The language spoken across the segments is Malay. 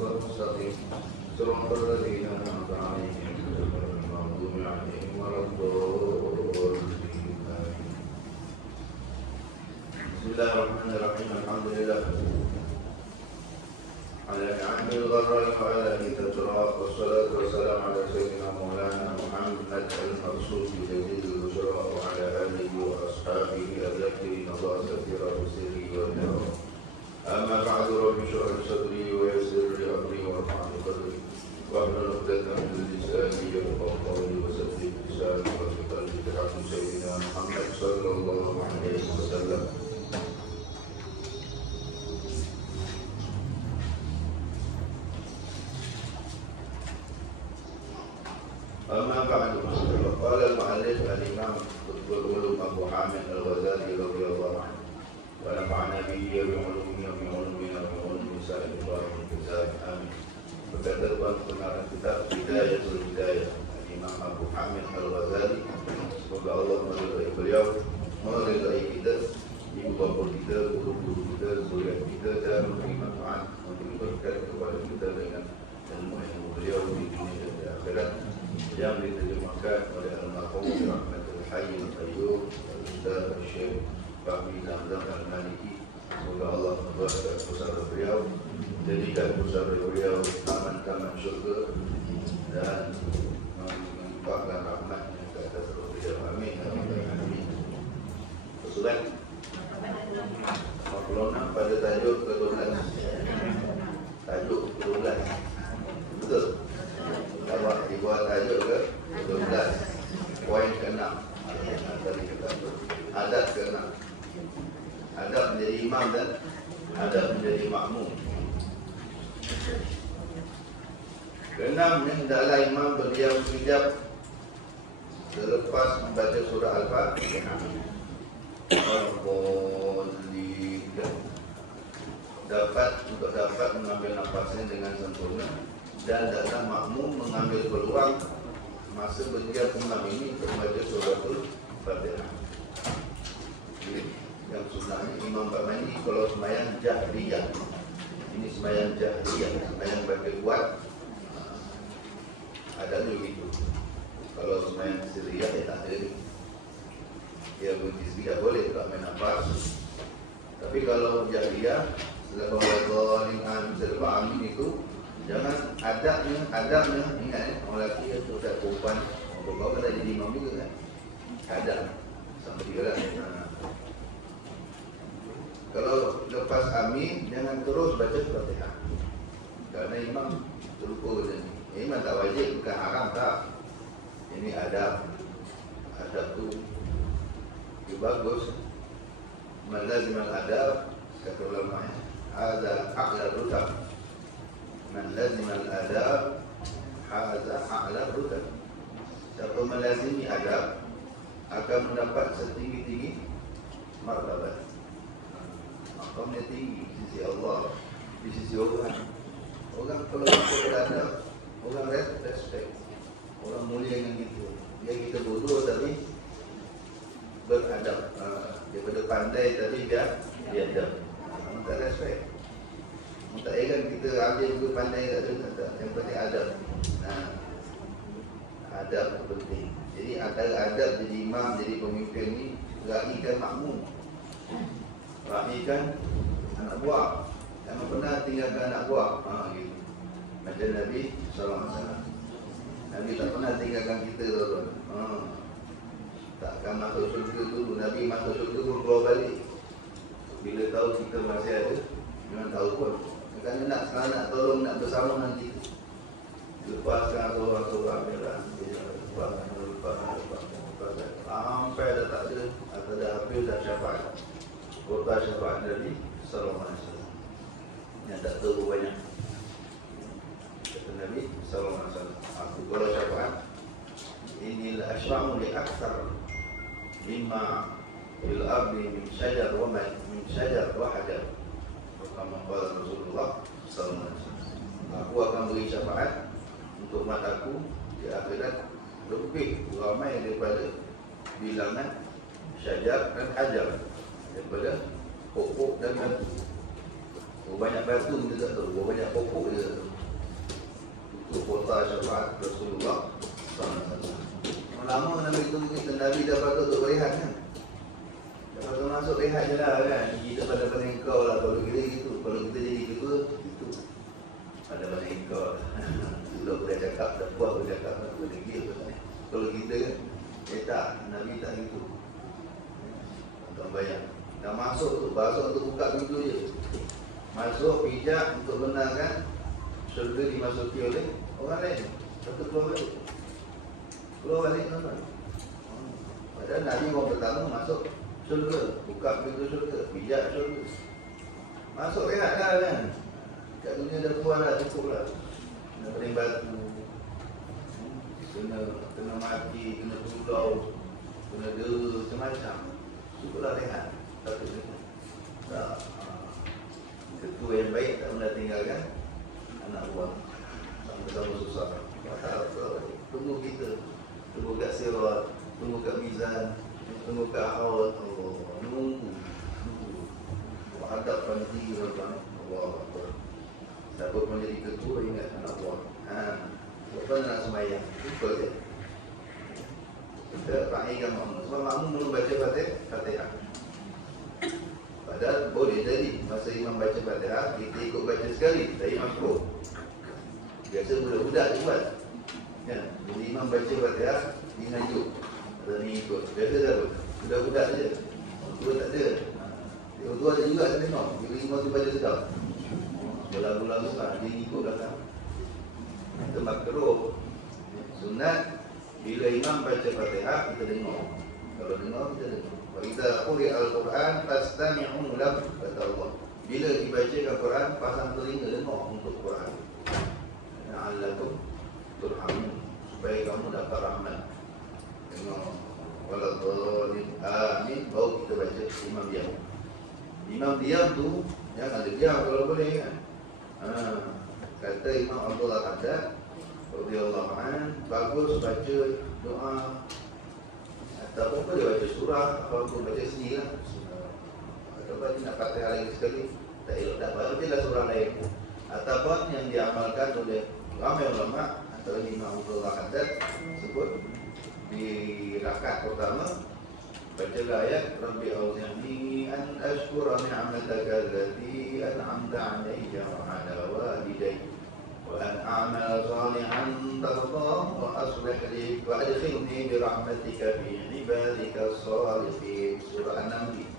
المستقيم صراط الذين أنعمت عليهم غير المغضوب عليهم ولا الضالين. بسم الله الرحمن الرحيم. الحمد لله على نعمه الغراء وعلى تترى، والصلاة والسلام على سيدنا مولانا محمد المرسول بجديد البشرى وعلى آله وأصحابه الذكرين الله كثيرا بسره والنور. أما بعد، رب اشرح لي صدري ويسر لي أمري وارفعني قدري واحلل عقدة من لساني يفقهوا قولي وسدد لساني وفي قلبي برحمة سيدنا محمد صلى الله عليه وسلم. أما بعد، قال المؤلف الإمام قطب العلوم أبو حامد الغزالي رضي الله عنه ونفعنا به بعلومه وبعلومنا وبعلوم سائر إبراهيم الجزائر آمين. Berkata pengarang kitab Bidayatul Hidayah Imam Abu Hamid Al-Ghazali, semoga Allah meridai beliau, meridai kita, ibu bapa kita, guru-guru kita, zuriat kita, dan memberi manfaat, memberi berkat kepada kita dengan ilmu beliau di dunia dan di akhirat yang diterjemahkan oleh Al-Mahfum Rahmatul Hayy Al-Qayyum Al-Ustaz Al-Syekh Fahmi Zamzam Al-Maliki. Semoga Allah membuatkan pusara beliau, jadikan pusara beliau taman-taman syurga dan melimpahkan rahmatnya ke atas beliau. Amin. Amin. Usulan 46 pada tajuk ke-12. Tajuk ke-12. Betul? Awak dibuat tajuk ke-12. Poin ke-6. Adab ke-6. Adab menjadi imam dan adab menjadi makmum. Keenam, hendaklah imam berdiam sekejap selepas membaca surah Al-Fatihah. Dapat mengambil nafasnya dengan sempurna, dan hendaklah makmum mengambil peluang masa berdiam imam ini untuk membaca surah Al-Fatihah. Yang sunnahnya imam Ba'mani kalau sembahyang jahriyah. Ini sembahyang jahriyah, sembahyang baca kuat. Adanya begitu. Kalau sembahyang sirriyah ya tak ada. Ya begitu tidak boleh tak main nafas. Tapi kalau jahriyah, selepas amin itu jangan adabnya ingat orang lelaki itu tak perempuan, orang kan jadi imam juga kan. Adab sama dia lah. Kalau lepas amin, jangan terus baca Fatihah. Kerana imam terlupa benda ni. Imam tak wajib, bukan haram tak. Ini adab. Adab tu dia bagus. Man lazimal adab, kata ulama, hadza a'la rutab. Man lazimal adab, hadza a'la rutab. Siapa melazimi adab akan mendapat setinggi-tinggi martabat. Makamnya tinggi di sisi Allah, di sisi orang. Orang kalau kita beradab, orang respect, orang mulia dengan itu. Dia kita bodoh tapi beradab. Daripada pandai tapi dia adab. Tak respect. Tak heran kita ambil juga pandai tak ada. Yang penting adab. Adab penting. Jadi antara adab jadi imam, jadi pemimpin ni, raihkan makmum. Raihkan anak buah. Jangan pernah tinggalkan anak buah. Gitu. Macam Nabi SAW. Nabi tak pernah tinggalkan kita tuan-tuan. Takkan masuk surga dulu. Nabi masuk surga pun keluar balik. Bila tahu kita masih ada, memang tahu pun. Kerana sekarang nak tolong, nak bersama nanti. Lepaskan seorang-seorang merah. Lepaskan. Sampai dah tak ada. Atau dah habis dah syafaat. Kota syafaat Nabi SAW. Yang tak tahu banyak. Kata Nabi SAW, aku kalau syafaat, inilah asyramu li akthar mimma fil ardi min syajar wa hajar. Pertama qala Rasulullah SAW, aku akan beri syafaat untuk mataku di akhirat lebih ramai daripada bilangan syajar dan hajar, daripada pokok dan batu. Banyak batu kita tak tahu, banyak pokok kita tak tahu. Itu kota syafaat Rasulullah SAW. Lama Nabi itu kita, Nabi dah patut untuk berehat kan. Dah patut masuk rehat je lah kan. Kita pada engkau lah kalau kita gitu. Kalau kita jadi ketua, itu pada engkau lah. Sudah boleh cakap, dah puas boleh cakap, boleh gila. Kalau kita kan, tak, Nabi tak gitu. Tak bayang. Dah masuk tu, untuk buka pintu je. Masuk, pijak untuk benarkan syurga dimasuki oleh orang lain. Lepas keluar balik. Keluar balik tuan-tuan. Padahal Nabi orang pertama masuk syurga. Buka pintu syurga, pijak syurga. Masuk rehat lah kan. Kat dunia dah puas dah, cukup lah. Kena pening batu, kena mati, kena pulau, kena dera, macam-macam. Cukuplah rehat. Tak. Ketua yang baik tak pernah tinggalkan anak buah sama-sama susah. Tunggu kita, tunggu kat sirat, tunggu kat mizan, tunggu kat haud. Nunggu hadapkan diri orang. Allah Akbar. Siapa pun jadi ketua ingat anak buah. Siapa nak sembahyang? Lupa je. Kita raihkan makmum. Sebab makmum belum baca Fatihah. Padahal boleh jadi masa imam baca Fatihah, kita ikut baca sekali, tak makruh. Biasa budak-budak je buat. Ya, bila imam baca Fatihah, dia ngajuk atau dia ikut. Biasa dah budak-budak saja. Orang tua tak ada. Orang tua ada juga saya tengok. Bila imam tu baca sedap, bola-bola besar, dia ikut belakang. Itu makruh. Sunat, bila imam baca Fatihah, kita dengar. Kalau dengar, kita dengar. Wa idza quri'a al-Quran fastami'u lahu, kata Allah. Bila dibacakan Quran, pasang telinga dengar untuk Quran. La'allakum turhamun, supaya kamu dapat rahmat. Dengar. Waladhdallin amin, baru kita baca imam diam. Imam diam tu jangan ada diam kalau boleh kan. Kata Imam Abdullah Haddad radhiyallahu anhu, bagus baca doa. Tak apa-apa dia baca surah, apa-apa baca sendiri lah. Ataupun dia nak Fatihah lagi sekali, tak elok, tak apa-apa, bacalah surah lain. Ataupun yang diamalkan oleh ramai ulama atau Imam Abdullah Haddad sebut di rakaat pertama, bacalah ayat Rabbi auzi'ni an ashkura ni'mataka allati an'amta 'alayya wa 'ala walidayya wa an a'mala salihan tardah wa aslih li wa adkhilni bi rahmatika fi ibadika as-salihin. Surah An-Naml.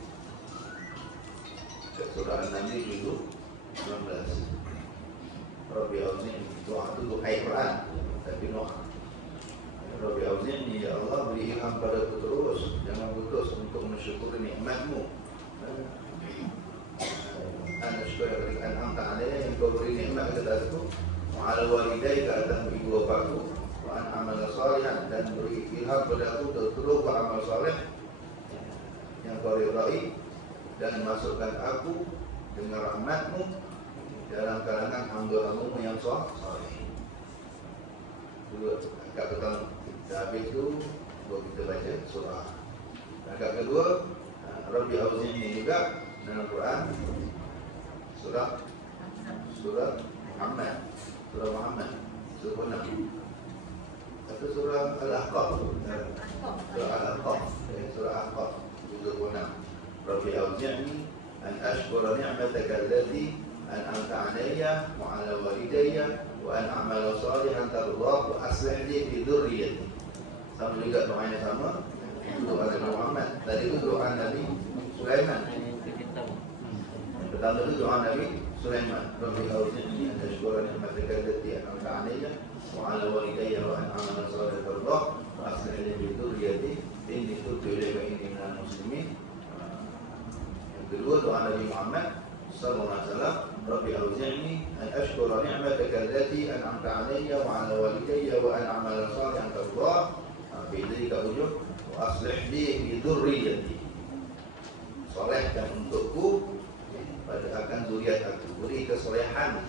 Surah An-Naml itu 19. Rabbi auzi'ni, doa itu doa Quran, tapi doa. Rabbi auzi'ni, ya Allah beri ilham padaku terus, jangan putus untuk mensyukuri nikmat-Mu. Ana syukur kepada an'amta 'alayya, yang Kau beri nikmat kepada aku, wa 'ala walidayya, ke atas ibu bapaku, wa an amala salihan, dan beri ilham kepada aku untuk terus beramal saleh yang Kau ridai, dan masukkan aku dengan rahmat-Mu dalam kalangan hamba-hamba-Mu yang saleh. Dua, rakaat pertama. Habis itu baru kita baca surah. Rakaat kedua, Rabbi auzi'ni juga dalam Quran, surah Muhammad, surah 6. Satu surah Al-Ahqaf, surah Al-Ahqaf 26. Rabbi auzi'ni an ashkura ni'mataka allati an'amta 'alayya wa 'ala walidayya wa an a'mala salihan tardah wa aslih li fi dhurriyyati. Sama juga doanya sama. Doa Nabi Muhammad. Tadi itu doa Nabi Sulaiman. Yang pertama itu doa Nabi Sulaiman. Rabbi auzi'ni an ashkura ni'mataka allati an'amta 'alayya wa 'ala walidayya wa an a'mala salihan tardah wa aslih li fi dhurriyyati inni tubtu ilayka inni minal muslimin. Yang kedua doa Nabi Muhammad sallallahu alaihi wasallam, Rabbi auzi'ni an ashkura ni'mataka allati an'amta 'alayya wa 'ala walidayya wa an a'mala salihan tardah fi dzalika ujub wa aslih li fi dzurriyyati. Solehkan untukku pada akan zuriat aku, beri kesolehan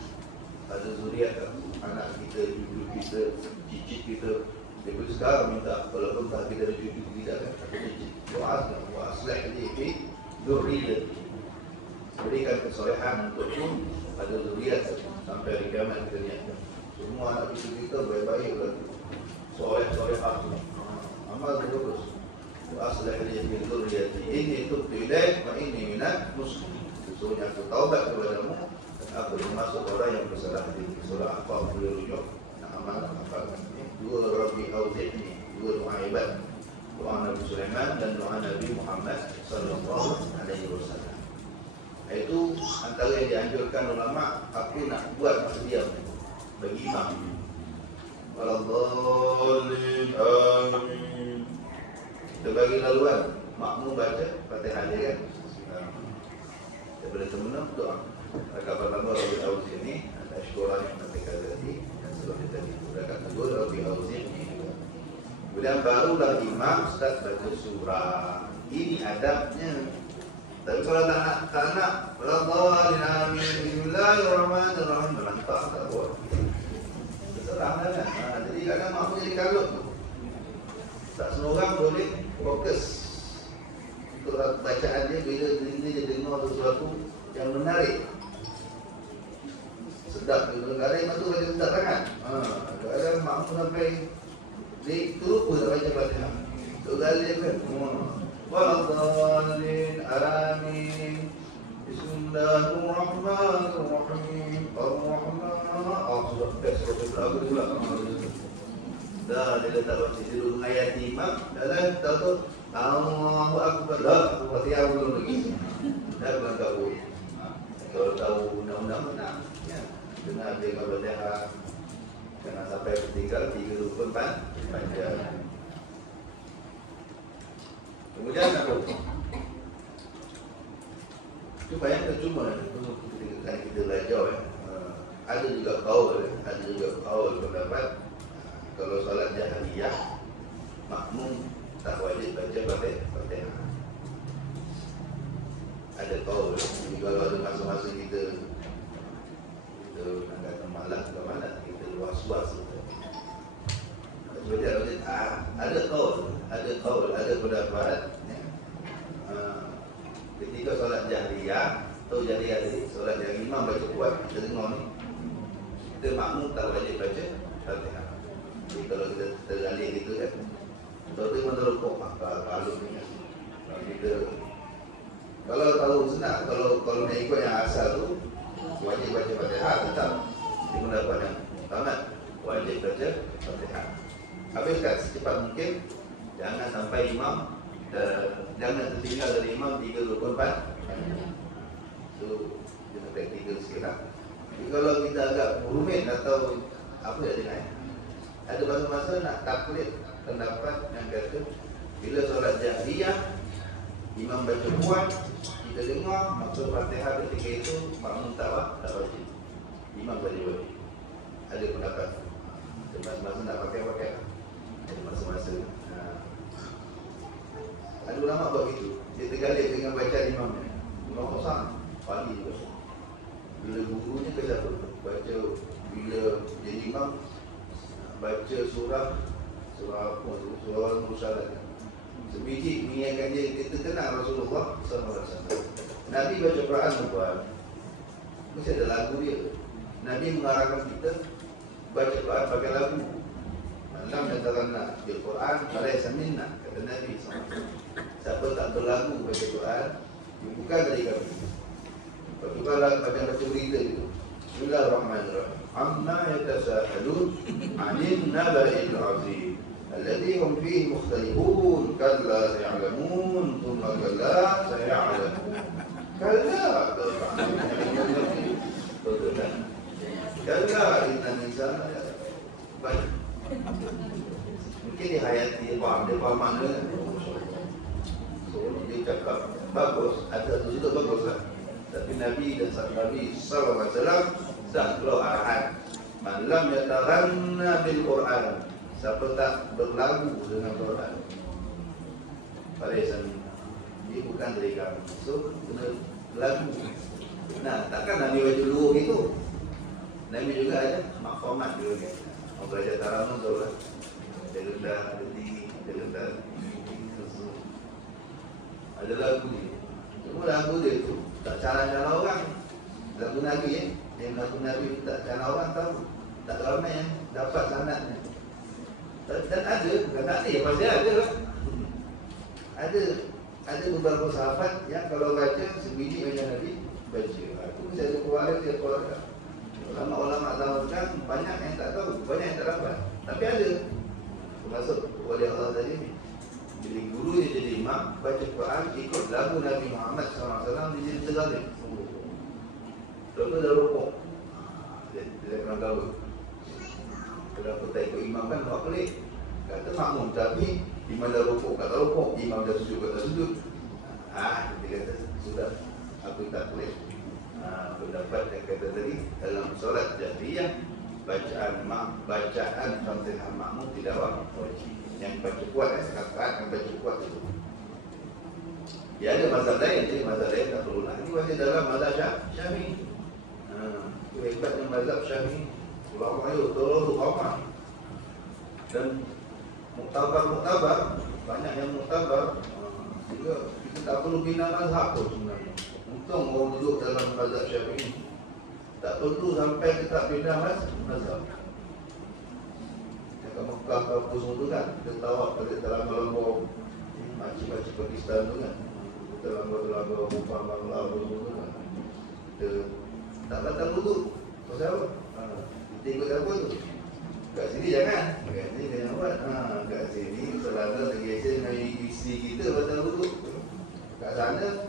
pada zuriat aku, anak kita, cucu kita, cicit kita. Daripada sekarang minta, walaupun tak kita ada cucu tidak kan, atau cicit, wa aslih li fi dzurriyyati. berikan kesolehan untukku pada zuriat sampai hari kiamat kita niatkan. Semua anak cucu kita baik-baik lagi, soleh-solehah, amal bagus. Wa aslih li min dzurriyyati inni tubtu ilaik wa inni minal muslimin. Sesungguhnya aku taubat kepadamu dan aku termasuk orang yang bersalah diri. Surah Al-Qaf boleh rujuk. Amal apa ini? Dua Rabbi Auzi'ni, dua doa ibad. Doa Nabi Sulaiman dan doa Nabi Muhammad sallallahu alaihi wasallam. Itu antara yang dianjurkan ulama. Aku nak buat masa diam bagi imam. Waladhdallin amin. Kita bagi laluan makmum baca Fatihah dia kan. Daripada temenam doa. Rakaat pertama Rabbi Auzi'ni, Ashkurah yang nanti tadi dan sebelum tadi. Rakaat kedua Rabbi Auzi'ni. Kemudian barulah imam start baca surah. Ini adabnya. Tapi kalau tak nak Waladhdallin amin, Bismillahirrahmanirrahim, melantak tak buat. Terserah kan. Jadi kadang makmum jadi kalut tu. Tak semua orang boleh fokus untuk bacaan dia bila dia dengar sesuatu yang menarik. Sedap dia dengar dia tu baca sedap sangat. Kadang makmum sampai dia terlupa tak baca Fatihah. Tu kali kan. Waladhdallin amin. Bismillahirrahmanirrahim. Ar-Rahman. Sudah best lagu pula. Dah dia letak baca dulu menghayati imam. Dah tahu Allahu Akbar. Dah Fatihah belum lagi. Dah bukan tahu. Kalau tahu undang-undang benar. Ya. Dengar dengar Fatihah. Jangan sampai tertinggal 3 rukun panjang. Kemudian apa? Itu bayangkan cuma ketika kita belajar ada juga kaul pendapat kalau solat jahriyah makmum tak wajib baca Fatihah. Ada kaul. Jadi kalau ada masa-masa kita nak kata malas ke mana, kita was-was. Ada kaul, ada pendapat. Ketika solat jahriyah atau jahriyah tadi, solat yang imam baca kuat, kita dengar ni, kita makmum tak wajib baca Fatihah. Jadi kalau kita tergalih gitu kan, kalau kita menerokok, kalau ni kan, kita kalau tahu senang, kalau nak ikut yang asal tu wajib baca Fatihah, tetap di pendapat yang tamat wajib baca Fatihah. Habiskan secepat mungkin, jangan sampai imam jangan tertinggal dari imam 3 rukun panjang. Itu kita praktikal sikit lah. Jadi kalau kita agak rumit atau apa ya dengan ada masa-masa nak taklid pendapat yang kata bila solat jahriyah imam baca kuat, kita dengar maksud Fatihah ketika itu makmum tak wajib, imam saja wajib. Ada pendapat masa-masa nak pakai ada masa-masa. Ada ulama buat gitu. Dia tergalih dengan bacaan imamnya. Imam kosong pagi juga. Bila gurunya ke siapa? Baca bila jadi imam baca surah apa tu? Surah Al-Mursalat. Sebiji mengingatkan dia, kita kenal Rasulullah SAW. Nabi baca Quran buat. Mesti ada lagu dia. Nabi mengarahkan kita baca Quran pakai lagu. Lam yataranna bil Quran falaysa minna, kata Nabi SAW. Siapa tak berlagu baca Quran, dia bukan dari kami. Tapi kalau baca berita itu, Bismillahirrahmanirrahim. Amma yatasaalun 'anil naba'il 'azim alladhi hum fihi mukhtalifun kalla saya'lamun thumma kalla saya'lamun. Kalla kalla inna insana baik. Mungkin dihayati dia faham mana. So dia cakap bagus, ada tu juga bagus lah. Tapi Nabi dan sahabat Nabi SAW dah keluar arahan, man lam yataghanna bil Quran, siapa tak berlagu dengan Quran, Falaisa minna, dia bukan dari kami. So kena lagu. Nah, takkan Nabi baca luruh itu. Nabi juga ada makfamat juga kan. Mau belajar tarawih tu lah. Ada rendah, ada tinggi, ada rendah, ada lagu ni. Cuma lagu dia tu tak cara-cara orang. Lagu Nabi yang lagu Nabi tak cara orang tahu. Tak ramai yang dapat sanadnya. Dan ada, bukan tak ada, pasti ada lah. Ada beberapa sahabat yang kalau baca sebiji macam Nabi baca. Aku mesti ada keluarga dia keluarga. Ulama-ulama zaman sekarang banyak yang tak tahu, banyak yang tak dapat. Tapi ada. Termasuk wali Allah tadi ni. Jadi guru dia jadi imam, baca Quran, ikut lagu Nabi Muhammad SAW, dia jadi tergalim. Contoh dah rokok. Dia kena gaul. Kenapa tak ikut imam kan buat pelik. Kata makmum, tapi imam dah rokok, kata rokok, imam dah sujud, kata sujud. Dia kata, sudah, aku tak pelik. Pendapat yang kata tadi, dalam solat jahriyah, bacaan Fatihah makmum tidak wajib. Yang baca kuat, rakaat yang baca kuat itu. Ya ada mazhab lain, mazhab lain tak perlu lah. Ini masih dalam mazhab Syafi'i. Itu hebatnya mazhab Syafi'i. Ulama itu terlalu ramah. Dan muktabar, banyak yang muktabar. Juga kita tak perlu bina mazhab pun sebenarnya. Untung orang duduk dalam mazhab Syafi'i. Tak perlu sampai kita bina mazhab. Yang Mekah kampus itu kan, kita tawak pada terlambat-lambat makcik-makcik Pakistan tu kan. Terlambat-lambat Mupah Bangla tu kan. Kita tak batal wuduk. Pasal apa? Kita ikut apa tu? Kat sini jangan. Kat sini jangan buat. Kat sini selama tergesa dengan isteri kita batal wuduk. Kat sana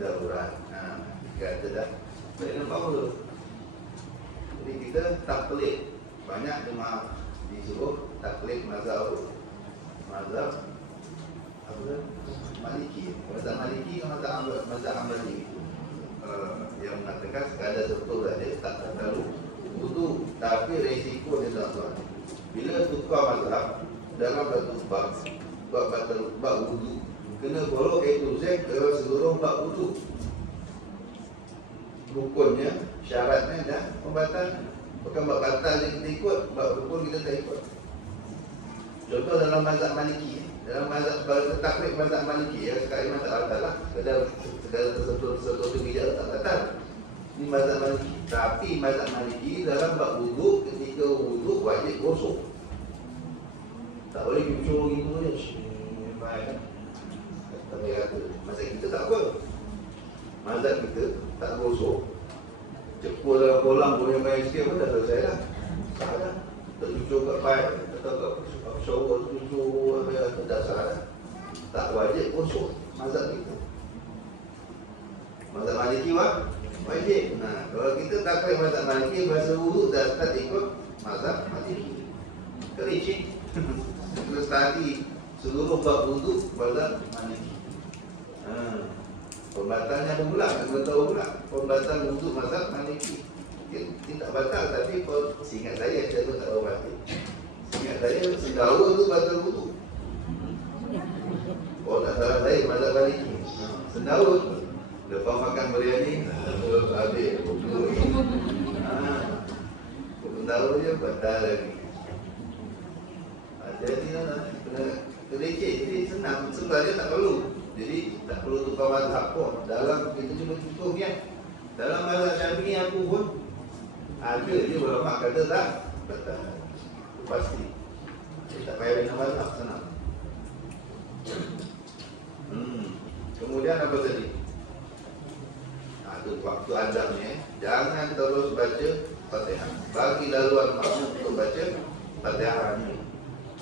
darurat. Kata dah. Tak nampak apa tu. Jadi kita tak pelik. Banyak jemaah disuruh taklid mazhab apa? Maliki. Mazhab Maliki kan mazhab Hambali. Yang mengatakan sekadar betul saja tak terlalu wudu, tapi risiko dia tuan-tuan. Bila tukar mazhab dalam satu bab wudu, kena follow A to Z ke seluruh bab wudu. Rukunnya, syaratnya dan pembatalnya. Bukan bab batal yang kita ikut, bab rukun kita tak ikut. Contoh dalam mazhab Maliki, dalam mazhab taklid mazhab Maliki, sekali mazhab batal lah. Segala sesuatu bijak tak batal. Ini mazhab Maliki. Tapi mazhab Maliki dalam bab wudu, ketika wudu wajib gosok. Tak boleh cucuk gitu je. Baik. Tapi kata mazhab kita tak apa. Mazhab kita tak gosok. Cepur dalam kolam boleh main sikit pun dah selesai lah. Tak ada. Tercucuk kat pipe atau kat shower tercucuk tak salah. Tak wajib gosok mazhab kita. Mazhab Maliki wajib. Kalau kita tak kena mazhab Maliki, bahasa wudu dah tak ikut mazhab Maliki. Kericik. Kita study seluruh bab wudu mazhab Maliki. Pembatalnya pula, kita tahu pula pembatal untuk mazhab Maliki. Tidak batal, tapi seingat saya pun tak tahu pasti. Seingat saya sendawa itu batal wudu. Tak salah saya mazhab Maliki. Sendawa lepas makan biryani, habis sendawa je batal lagi. Jadi terleceh, jadi senang. Sebenarnya tak perlu. Jadi tak perlu tukar mazhab pun. Dalam kita cuma contoh ni. Dalam mazhab Syafi'i aku pun ada je ulama kata tak betul. Pasti. Dia tak payah dengan mazhab, senang. Kemudian apa tadi? Itu waktu adabnya. Jangan terus baca Fatihah. Bagi laluan makmum untuk baca Fatihah ni.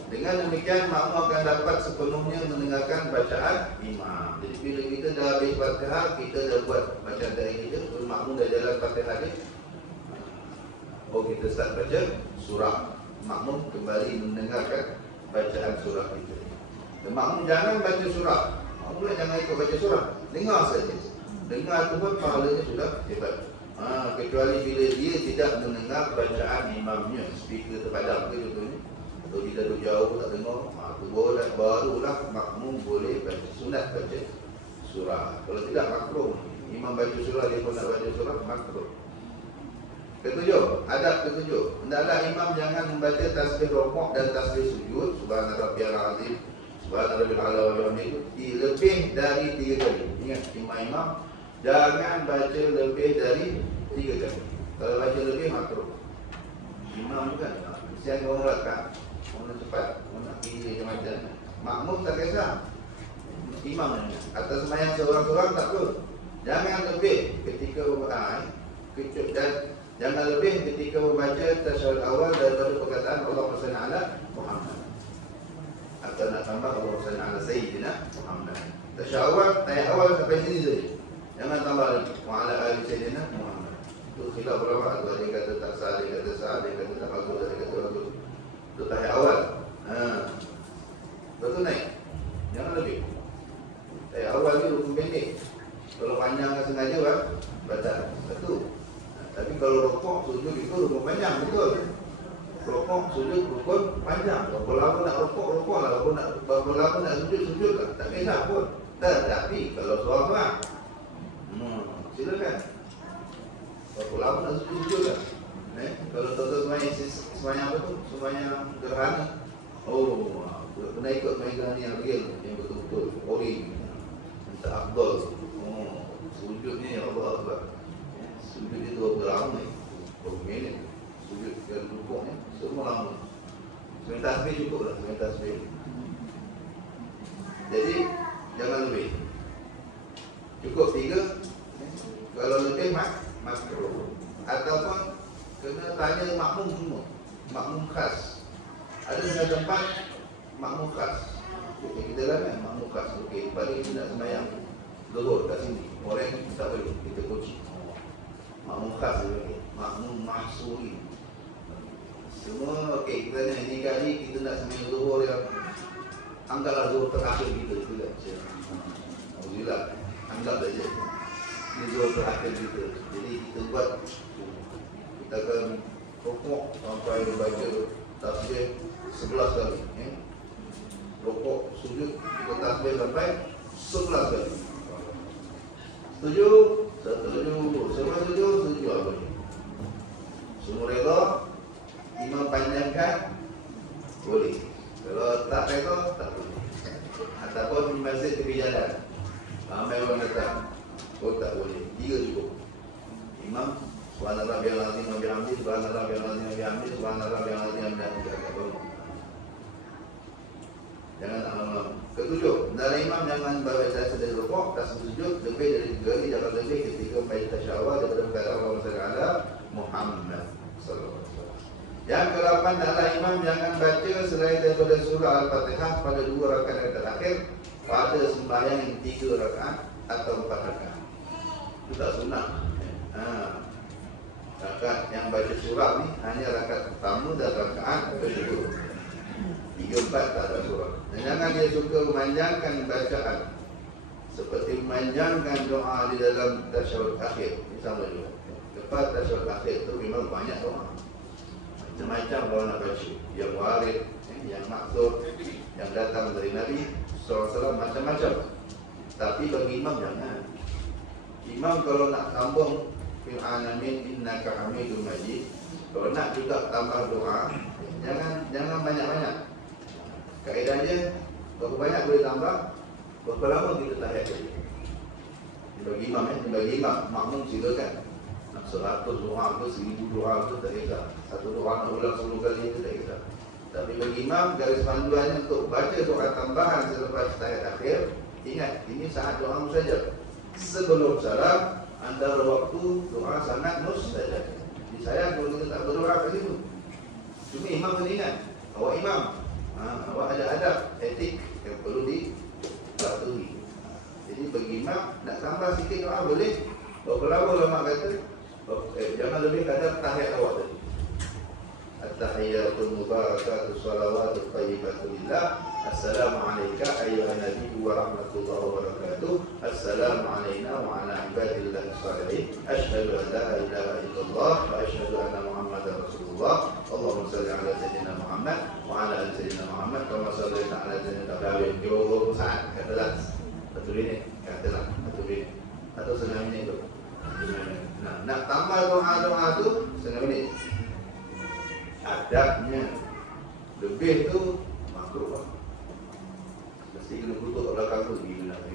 Dengan demikian makmum akan dapat sepenuhnya mendengarkan bacaan imam. Jadi bila kita dah habis Fatihah, kita dah buat bacaan dari kita, makmum dah jalan Fatihah dia. Kita start baca surah. Makmum kembali mendengarkan bacaan surah kita. Dan makmum jangan baca surah. Makmum jangan ikut baca surah. Dengar saja. Dengar tu pun pahalanya sudah hebat. Kecuali bila dia tidak mendengar bacaan imamnya, speaker terpadam ke contohnya. Kalau dia duduk jauh tak dengar, barulah makmum boleh baca sunat baca surah. Kalau tidak makruh. Imam baca surah, dia pun nak baca surah, makruh. Ketujuh, adab ketujuh. Hendaklah imam jangan membaca tasbih rukuk dan tasbih sujud, subhana rabbiyal azim, Subhanallah rabbil a'la wa bihamdihi lebih dari 3 kali. Ingat, imam jangan baca lebih dari 3 kali. Kalau baca lebih makruh. Imam bukan. Siapa orang rakam, orang cepat, orang pergi macam. Makmum tak kisah. Imam ni. Atas sembahyang seorang-seorang tak perlu. Jangan lebih ketika dan jangan lebih ketika membaca tasyahud awal daripada perkataan Allahumma shalli ala Muhammad. Atau nak tambah Allahumma shalli ala Sayyidina Muhammad. Tasyahud ayat awal sampai sini saja. Jangan tambah lagi. Wa ala ali Sayyidina Muhammad. Itu khilaf ulama, ada yang kata tak sah, ada yang kata sah, ada yang kata tak bagus, ada yang kata bagus. Itu tahiyat awal. Lepas tu naik. Jangan lebih. Tahiyat awal ni rukun pendek. Kalau panjang sengaja batal. Satu. Tapi kalau rokok, sujud itu rukun panjang, betul. Rokok, sujud rukun panjang. Berapa lama nak rokok, rokok lah. Berapa lama nak sujud, sujud lah. Tak kisah pun. Tapi kalau seorang silakan. Berapa lama nak sujud lah. Kalau tuan-tuan semuanya apa tu? Semuanya gerhana. Kena ikut semuanya yang real, yang betul-betul ori. Minta afdal. Sujud ni Allah Akbar. Sujud itu berapa lama ni? Berapa minit? Sujud dan rukuk ni semua lama. Semua tasbih cukup lah, semua tasbih. Jadi jangan lebih. Cukup 3. Kalau lebih makruh. Ataupun kena tanya makmum semua. Makmum khas. Ada dengan tempat makmum khas. Kita lah kan makmum khas. Okey, pagi kita nak sembahyang zuhur kat sini. Orang tak boleh, kita kunci. Makmum khas lagi. Makmum mahsuri. Semua okey, kita tanya ini kali kita nak sembahyang zuhur yang anggaplah zuhur terakhir kita juga. Alhamdulillah, anggap saja. Ini zuhur terakhir kita. Jadi kita buat, kita akan rokok sampai baca tasbih 11 kali. Rokok, sujud, kita tasbih sampai 11 kali. Setuju? Setuju. Semua setuju? Setuju apa ni? Semua reda? Imam panjangkan? Boleh. Kalau tak reda, tak boleh. Ataupun di masjid tepi jalan, ramai orang datang, tak boleh. 3 cukup. Imam subhanallah rabbil azim wa bihamdihi, subhanallah rabbil azim wa bihamdihi, subhanallah rabbil azim wa bihamdihi. Jangan lama-lama. Ketujuh, dari imam jangan baca dari rukuk, tak sujud lebih dari 3 kali, jangan lebih ketika membaca tasyahud daripada perkataan Allahumma shalli ala Muhammad sallallahu alaihi wasallam. Yang ke-8, adalah imam jangan baca selain daripada surah Al-Fatihah pada 2 rakaat terakhir pada sembahyang yang 3 rakaat atau 4 rakaat. Itu tak sunnah. Rakaat yang baca surah ni hanya rakaat pertama dan rakaat kedua. 3-4 tak ada surah. Dan jangan dia suka memanjangkan bacaan, seperti memanjangkan doa di dalam tasyahud akhir. Ini sama juga. Lepas tasyahud akhir tu memang banyak doa. Macam-macam orang nak baca. Yang warid, yang maksud, yang datang dari Nabi SAW, macam-macam. Tapi bagi imam jangan. Imam kalau nak sambung fil alamin innaka hamidum majid, kalau nak juga tambah doa, jangan banyak-banyak. Kaedahnya berapa banyak boleh tambah, berapa lama kita tahiyat tadi. Bagi imam bagi imam, makmum silakan. Nak 100 doa ke 1000 doa ke tak kisah. Satu doa nak ulang 10 kali itu tak kisah. Tapi bagi imam, garis panduannya untuk baca doa tambahan selepas tahiyat akhir. Ingat, ini saat doa mustajab. Sebelum salam, antara waktu doa sangat mustajab. Jadi saya kalau kita tak berdoa ke situ, cuma imam kena ingat, awak imam, awak ada adab etik yang perlu dipatuhi. Jadi bagi imam nak tambah sikit doa boleh. Berapa lama ulama kata jangan lebih kadar tahiyat awak tadi. At-tahiyatul mubarakatuh shalawatut thayyibatu lillah. Assalamu alayka ayyuhan nabiyyu wa rahmatullahi wa barakatuh. Assalamu alayna wa ala ibadillahi shalihin. Asyhadu an la ilaha illallah wa asyhadu anna Muhammadar Rasulullah. Allahumma shalli ala sayyidina Muhammad wa ala ali sayyidina Muhammad kama shallaita ala sayyidina Ibrahim. Yo saat katalah betul ini, katalah betul ini. Atau setengah minit tu. Nah, nak tambah doa-doa tu setengah minit. Adabnya lebih tu makruh. kutuk kat belakang tu, bila Nabi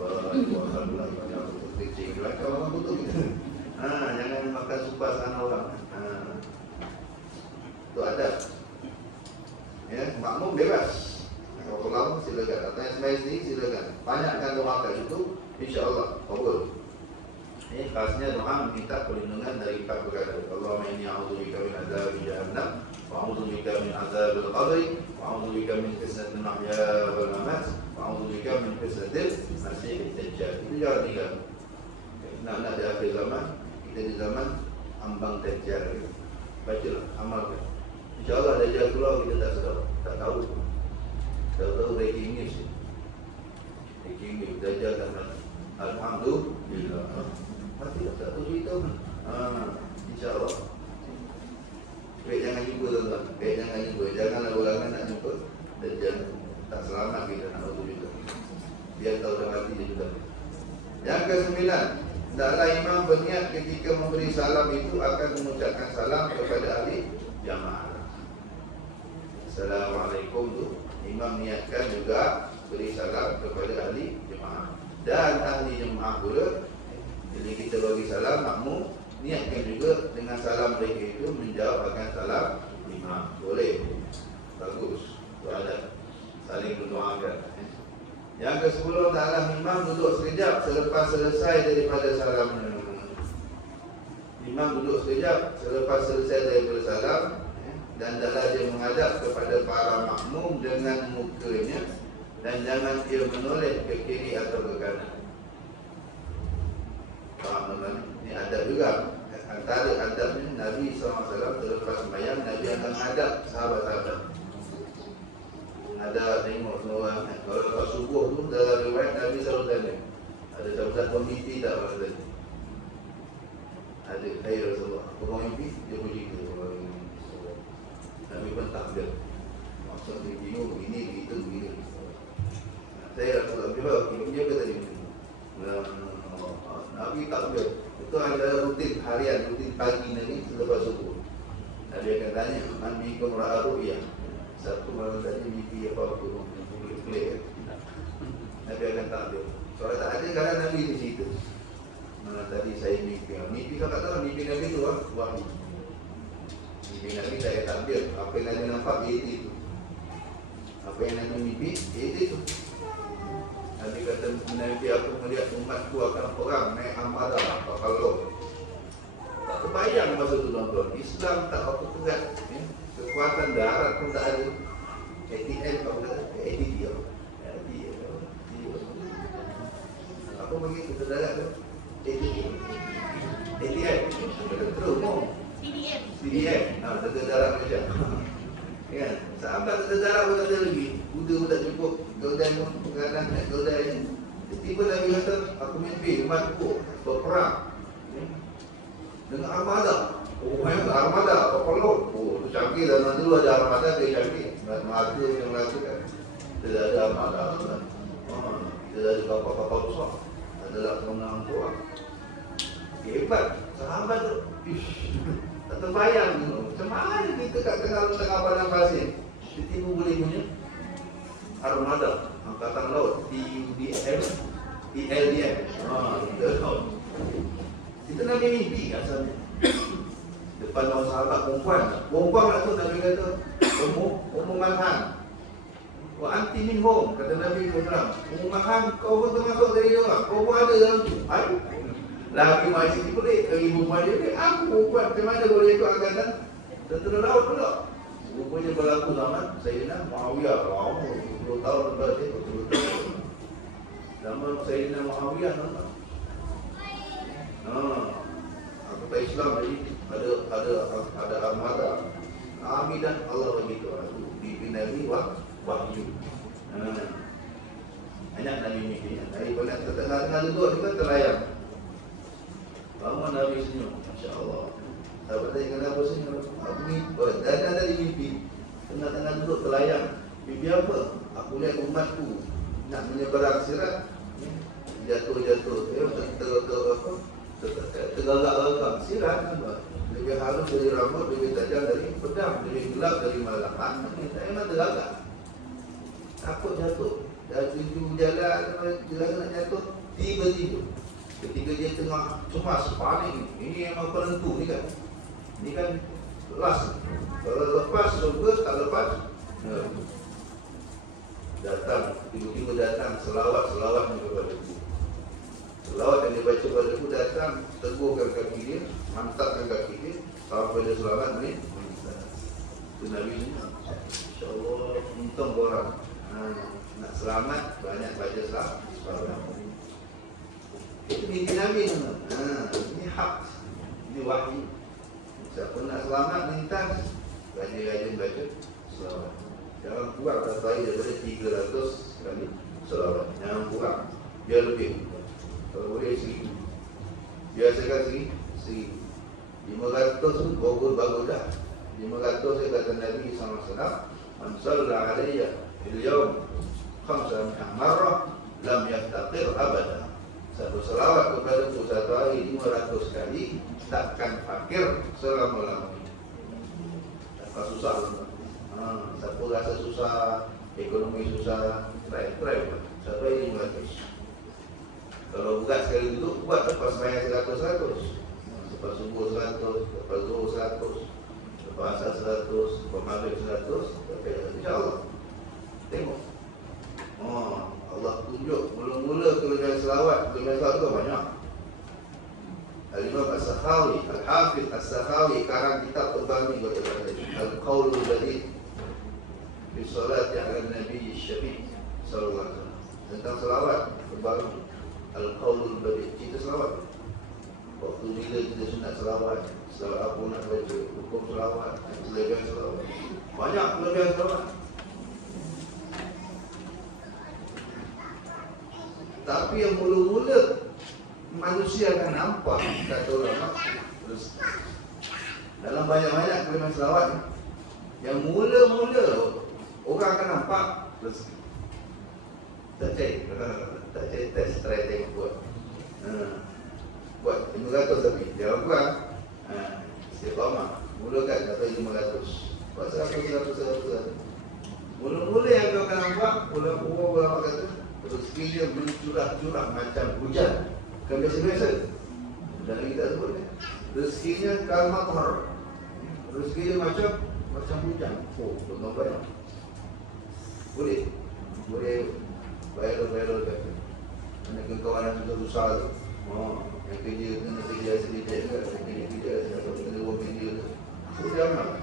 Alhamdulillah banyak kutuk kecil. Belakang orang kutuk gitu. Jangan makan supas anak orang. Itu ada. Ya, makmum bebas. Kalau lama silakan. Katanya sembahyang sendiri silakan. Banyakkan doa kat situ, insya-Allah kabul. Ini khasnya doa meminta perlindungan dari 4 perkara. Allahumma inni a'udzubika min adzabi jahannam, wa a'udzubika min adzabil qabr, wa a'udzubika min fitnatil mahya wal mamat, wa a'udzubika min fitnatil masiihid dajjal. Itu jangan tinggal. Nak di akhir zaman, kita di zaman ambang dajjal. Bacalah, amalkan. InsyaAllah dajjal keluar kita tak sedar, tak tahu. Tahu breaking news. Breaking news dajjal dan alhamdulillah. Mati tak tahu cerita pun. InsyaAllah. Baik, jangan jumpa tuan-tuan. Jangan jumpa. Janganlah ulangan nak jumpa. Dajjal tak selamat kita nak tahu cerita. Biar tahu dah mati dia juga. Yang ke-9, hendaklah imam berniat ketika memberi salam itu akan mengucapkan salam kepada ahli jamaah. Assalamualaikum tu imam niatkan juga beri salam kepada ahli jemaah dan ahli jemaah pula. Jadi kita bagi salam makmum, niatkan juga dengan salam mereka itu menjawab akan salam imam. Boleh. Bagus. Itu ada saling berdoakan. Yang ke-10, hendaklah imam duduk sekejap selepas selesai daripada salam. Imam duduk sekejap selepas selesai daripada salam, dan hendaklah dia menghadap kepada para makmum dengan mukanya, dan jangan dia menoleh ke kiri atau ke kanan. Faham teman? Ini adab juga. Antara adabnya Nabi SAW selepas sembahyang, Nabi akan menghadap sahabat-sahabat. Ada tengok semua orang. Kalau lepas subuh tu dalam riwayat Nabi selalu tanya, ada sahabat pemimpi tak orang tanya? Ada. Hai Rasulullah, apa kau mimpi? Dia puji ke Nabi pun tak ada. Maksud mimpi tu begini, begitu, begini. Saya Rasulullah, mimpi apa tadi? Nabi tak ada. Itu adalah rutin harian, rutin pagi Nabi selepas subuh. Nabi akan tanya, man minkum ra'a ru'yah. Satu malam tadi mimpi apa tu, boleh. Nabi akan tak ada. Kalau tak ada, kadang Nabi di situ. Tadi saya mimpi. Mimpi kau tak tahu, mimpi Nabi tu wahyu. Mimpi Nabi saya takbir. Apa yang Nabi nampak, itu. Apa yang Nabi mimpi, itu. Nabi kata, Nabi aku melihat umatku akan perang naik Armada, kalau tak terbayang masa tu tuan-tuan. Islam tak apa tegat. Kekuatan darat pun tak ada. ATM apa kata? ATM. Apa begitu terdarat tu? ATM. Terus mau. CDM. Tentera darat Malaysia. Kan? Sahabat tentera darat pun tak ada lagi. Kuda pun tak cukup. Golden pun pengadaan naik golden. Tiba Nabi kata, aku mimpi umatku berperang dengan armada. Yang armada, kapal laut. Itu canggih zaman dulu ada armada, dia canggih. Mata yang melakukan. Tidak ada armada. Tidak ada kapal-kapal besar. Adalah kemenangan kuat. Hebat. Sahabat tu. Tak terbayang. Macam mana kita kat tengah padang pasir. Tiba-tiba boleh punya armada. Angkatan laut. TUDM. ELDM. Itu Nabi mimpi asalnya. Depan orang sahabat perempuan lah tu Nabi kata Ummu Malhan wa anti minhum, kata Nabi Muhammad. Ummu Malhan, kau pun termasuk dari dia orang. Kau pun ada dalam tu. Lagi masih boleh, ibu rumah dia, aku perempuan, macam mana boleh ikut angkatan tentera laut pula. Rupanya berlaku zaman Sayyidina Muawiyah. 20 tahun lepas dia, 20 tahun. Zaman Sayyidina Muawiyah nampak. Kata Islam tadi ada armada. Nabi dan Allah begitu. Mimpi Nabi wahyu. Banyak Nabi mimpi. Nabi pernah tengah-tengah duduk juga terlayang. Bangun Nabi senyum. Masya-Allah. Sahabat tanya kenapa senyum? Aku mimpi. Dan ada di mimpi. Tengah-tengah duduk terlayang. Mimpi apa? Aku lihat umatku nak menyeberang sirat. Jatuh-jatuh. Tegak-tegak sirat. Lebih halus dari rambut, lebih tajam dari pedang, lebih gelap dari malam. Saya memang tergagak. Takut jatuh. Dan dia rasa nak jatuh, tiba-tiba ketika dia tengah cemas, panik, ini memang penentu ni kan. Ini kan last. Kalau lepas surga, tak lepas datang, tiba-tiba datang selawat-selawatnya kepada aku. Selawat yang dibaca kepada aku datang, tegurkan kaki dia, mantapkan kaki dia, sampai dia selamat ni. Itu Nabi ni. InsyaAllah, untung korang nak selamat, banyak baca selawat. Itu mimpi Nabi ni. Ini hak, ini wahyu. Siapa nak selamat lintas, rajin-rajin baca selawat. Jangan kurang tak baik daripada 300 kali selawat. Jangan kurang, biar lebih. Kalau boleh 1000. Biasakan 1000. 500 pun bagus dah. 500 saya kata Nabi SAW, man shalla alayya fil yawm 500 marrah lam yaftaqir abada. Satu selawat kepada aku satu hari 500 kali, takkan fakir selama-lamanya. Tak susah. Siapa rasa susah, ekonomi susah, try. Satu hari 500. Kalau buat sekali duduk, buat lepas bayar 100. Lepas subuh 100, lepas zuhur 100, lepas asar 100, lepas maghrib 100. InsyaAllah. Tengok. Allah tunjuk mula-mula kelebihan selawat tu banyak. Al-Imam As-Sakhawi, Al-Hafiz As-Sakhawi karang kitab tebal ni kata Al-Qaulul Badi fi salati ala Nabi Syafiq sallallahu alaihi wasallam. Tentang selawat tebal Al-Qaulul Badi, cerita selawat. Waktu bila kita sunat selawat, selawat apa nak baca, hukum selawat, kelebihan selawat. Banyak kelebihan selawat. Tapi yang mula-mula manusia akan nampak, kata ulama, dalam banyak-banyak kelebihan selawat, yang mula-mula orang akan nampak rezeki. Tak cari test, try tengok buat. Buat 500 tapi jangan kurang. Istiqamah. Mulakan sampai 500. Buat 100. Mula-mula yang kau akan nampak, ulama kata rezeki dia mencurah-curah macam hujan. Bukan biasa-biasa. Dan kita sebut rezekinya kalmatar. Rezeki dia macam hujan. Tuan-tuan bayang. Boleh viral kata. Mana kawan yang susah tu. Yang kerja sedikit ke, kena buat video tu. So jangan.